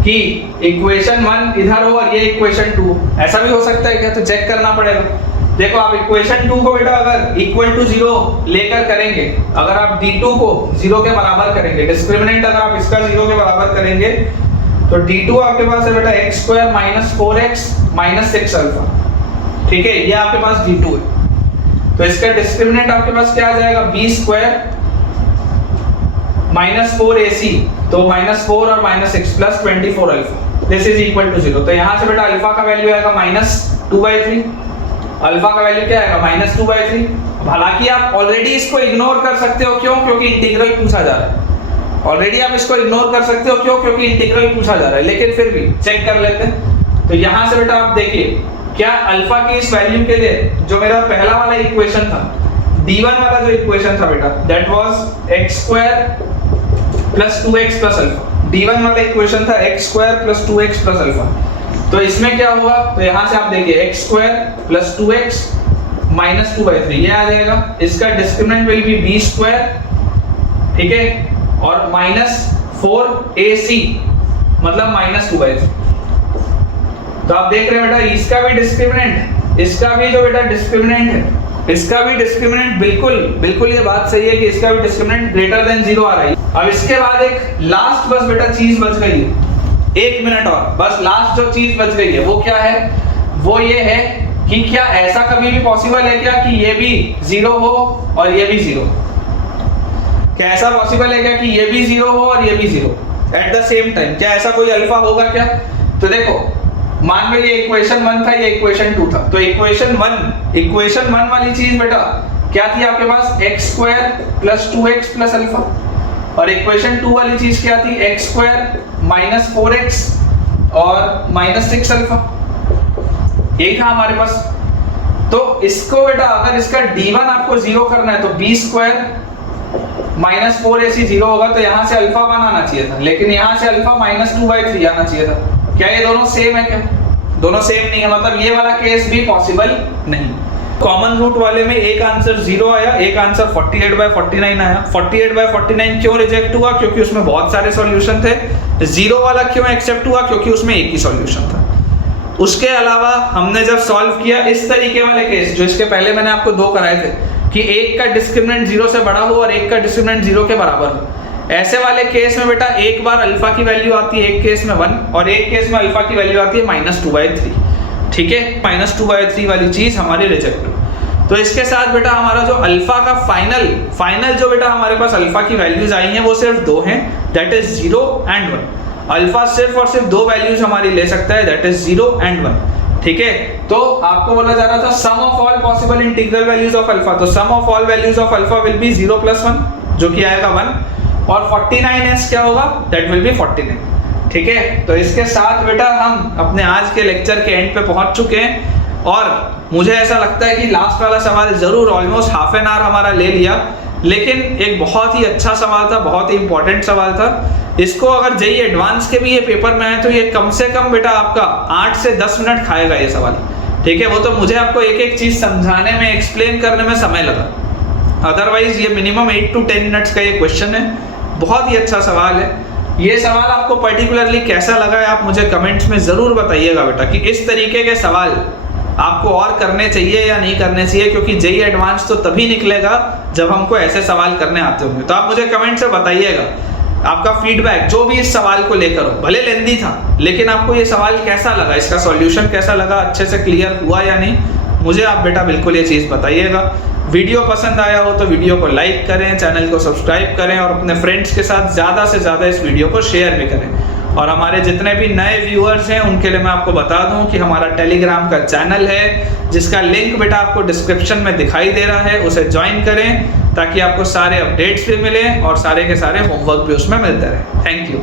कि इक्वेशन 1 इधर हो और ये इक्वेशन 2, ऐसा भी हो सकता है क्या, तो चेक करना पड़ेगा। देखो आप इक्वेशन 2 को बेटा अगर इक्वल टू 0 लेकर करेंगे, अगर आप d2 को 0 के बराबर करेंगे, डिस्क्रिमिनेंट अगर आप इसका 0 के बराबर करेंगे तो d2 आपके पास है बेटा x square minus 4x minus 6 alpha, ठीक है, ये आपके पास d2 है। तो इसका डिस्क्रिमिनेंट आपके पास क्या आ जाएगा, b स्क्वायर माइनस 4ac, तो माइनस 4 और minus 6 plus 24 alpha, this is equal to 0। तो यहाँ से बेटा अल्फा का वैल्यू आएगा माइनस 2/3, अल्फा का वैल्यू क्या आएगा माइनस 2/3। हालांकि आप ऑलरेडी इसको इग्नोर कर सकते हो, क्यों, क्योंकि इंटीग्रल पूछा जा रहा है। ऑलरेडी आप इसको इग्नोर कर सकते हो, क्यों, क्योंकि इंटीग्रल पूछा जा रहा है, लेकिन फिर भी चेक कर लेते हैं। तो यहाँ से बेटा आप देखिए क्या अल्फा की इस वैल्यू के लिए जो मेरा पहला वाला इक्वेशन था, d1 वाला जो इक्वेशन था बेटा, that was x square plus 2x plus alpha. d1 वाला इक्वेशन था x square plus 2x plus alpha. तो इसमें क्या होगा, तो यहां से आप देखिए x square plus 2x minus 2/3 ये आ जाएगा। इसका discriminant will be b square, ठीक है, और माइनस 4ac मतलब माइनस 2/3। तो आप देख रहे हैं बेटा इसका भी डिस्क्रिमिनेंट, इसका भी जो बेटा डिस्क्रिमिनेंट है, इसका भी डिस्क्रिमिनेंट बिल्कुल ये बात सही है कि इसका भी डिस्क्रिमिनेंट ग्रेटर देन 0 आ रहा है। अब इसके बाद एक लास्ट बस बेटा चीज बच गई है, 1 मिनट और बस, लास्ट जो चीज बच गई है वो क्या है, वो ये है कि क्या ऐसा कभी भी पॉसिबल है क्या कि ये भी 0 हो और ये भी 0, क्या ऐसा पॉसिबल है क्या कि ये भी 0 हो और ये भी 0 एट द सेम टाइम, क्या ऐसा कोई अल्फा होगा क्या। तो देखो मान लो ये इक्वेशन 1 था, ये इक्वेशन 2 था, तो इक्वेशन 1 वाली चीज बेटा क्या थी आपके पास, x square plus 2x plus alpha, और इक्वेशन 2 वाली चीज क्या थी, एक्स स्क्वायर माइनस 4x और माइनस 6 अल्फा, यही था हमारे पास। तो इसको बेटा अगर इसका d1 आपको 0 करना है तो b स्क्वायर माइनस 4ac 0 होगा, तो यहाँ से अल्फा 1 आना चाहिए था, लेकिन यहाँ से अल्फा माइनस 2/3 आना चाहिए था। क्या ये दोनों सेम है? क्या दोनों सेम नहीं है, मतलब ये वाला केस भी पॉसिबल नहीं। कॉमन रूट वाले में एक आंसर 0 आया, एक आंसर 48/49 आया। 48/49 क्यों रिजेक्ट हुआ? क्योंकि उसमें बहुत सारे सॉल्यूशन थे। 0 वाला क्यों एक्सेप्ट हुआ? क्योंकि उसमें एक ही सॉल्यूशन था। उसके अलावा हमने जब सॉल्व किया इस तरीके वाले केस, जो इसके पहले मैंने आपको 2 कराए थे कि एक का डिस्क्रिमिनेंट 0 से बड़ा हो और एक का डिस्क्रिमिनेंट 0 के बराबर हो, ऐसे वाले केस में बेटा एक बार अल्फा की वैल्यू आती है, एक केस में 1 और एक केस में अल्फा की वैल्यू आती है -2/3। ठीक है, -2/3 वाली चीज हमारी रिजेक्ट हुई। तो इसके साथ बेटा हमारा जो अल्फा का फाइनल जो बेटा हमारे पास अल्फा की वैल्यूज आई हैं वो सिर्फ 2 हैं, दैट इज 0 एंड 1। अल्फा सिर्फ और सिर्फ 2 वैल्यूज हमारी ले सकता है, दैट इज 0 एंड 1। ठीक है, तो आपको बोला जा रहा था sum of all possible integral values of alpha, तो sum of all values of alpha will be 0 + 1, जो कि आएगा 1, और 49s क्या होगा, दैट विल बी 49। ठीक है, तो इसके साथ बेटा हम अपने आज के लेक्चर के एंड पे पहुंच चुके हैं, और मुझे ऐसा लगता है कि लास्ट वाला सवाल जरूर ऑलमोस्ट हाफ एन आवर हमारा ले लिया, लेकिन एक बहुत ही अच्छा सवाल था, बहुत ही इंपॉर्टेंट सवाल था। इसको अगर जेईई एडवांस के भी ये पेपर में है तो ये कम से कम बेटा आपका 8 से 10 मिनट खाएगा ये सवाल। ठीक है, वो तो मुझे आपको एक एक चीज समझाने में, एक्सप्लेन करने में समय लगा, अदरवाइज ये मिनिमम 8 to 10 मिनट्स का ये क्वेश्चन है। बहुत ही अच्छा सवाल है। ये सवाल आपको पर्टिकुलरली कैसा लगा है आप मुझे कमेंट्स में जरूर बताइएगा बेटा, कि इस तरीके के सवाल आपको और करने चाहिए या नहीं करने चाहिए, क्योंकि जेईई एडवांस तो तभी निकलेगा जब हमको ऐसे सवाल करने आते होंगे। तो आप मुझे कमेंट से बताइएगा आपका फीडबैक जो भी इस सवाल को लेकर हो, भले लेंदी था लेकिन आपको ये सवाल कैसा लगा, इसका सॉल्यूशन कैसा लगा, अच्छे से क्लियर हुआ या नहीं, मुझे आप बेटा बिल्कुल ये चीज़ बताइएगा। वीडियो पसंद आया हो तो वीडियो को लाइक करें, चैनल को सब्सक्राइब करें और अपने फ्रेंड्स के साथ ज़्यादा से ज़्यादा इस वीडियो को शेयर भी करें। और हमारे जितने भी नए व्यूअर्स हैं उनके लिए मैं आपको बता दूं कि हमारा टेलीग्राम का चैनल है, जिसका लिंक बेटा आपको डिस्क्रिप्शन में दिखाई दे रहा है, उसे ज्वाइन करें ताकि आपको सारे अपडेट्स भी मिलें और सारे के सारे होमवर्क भी उसमें मिलते रहे। Thank you.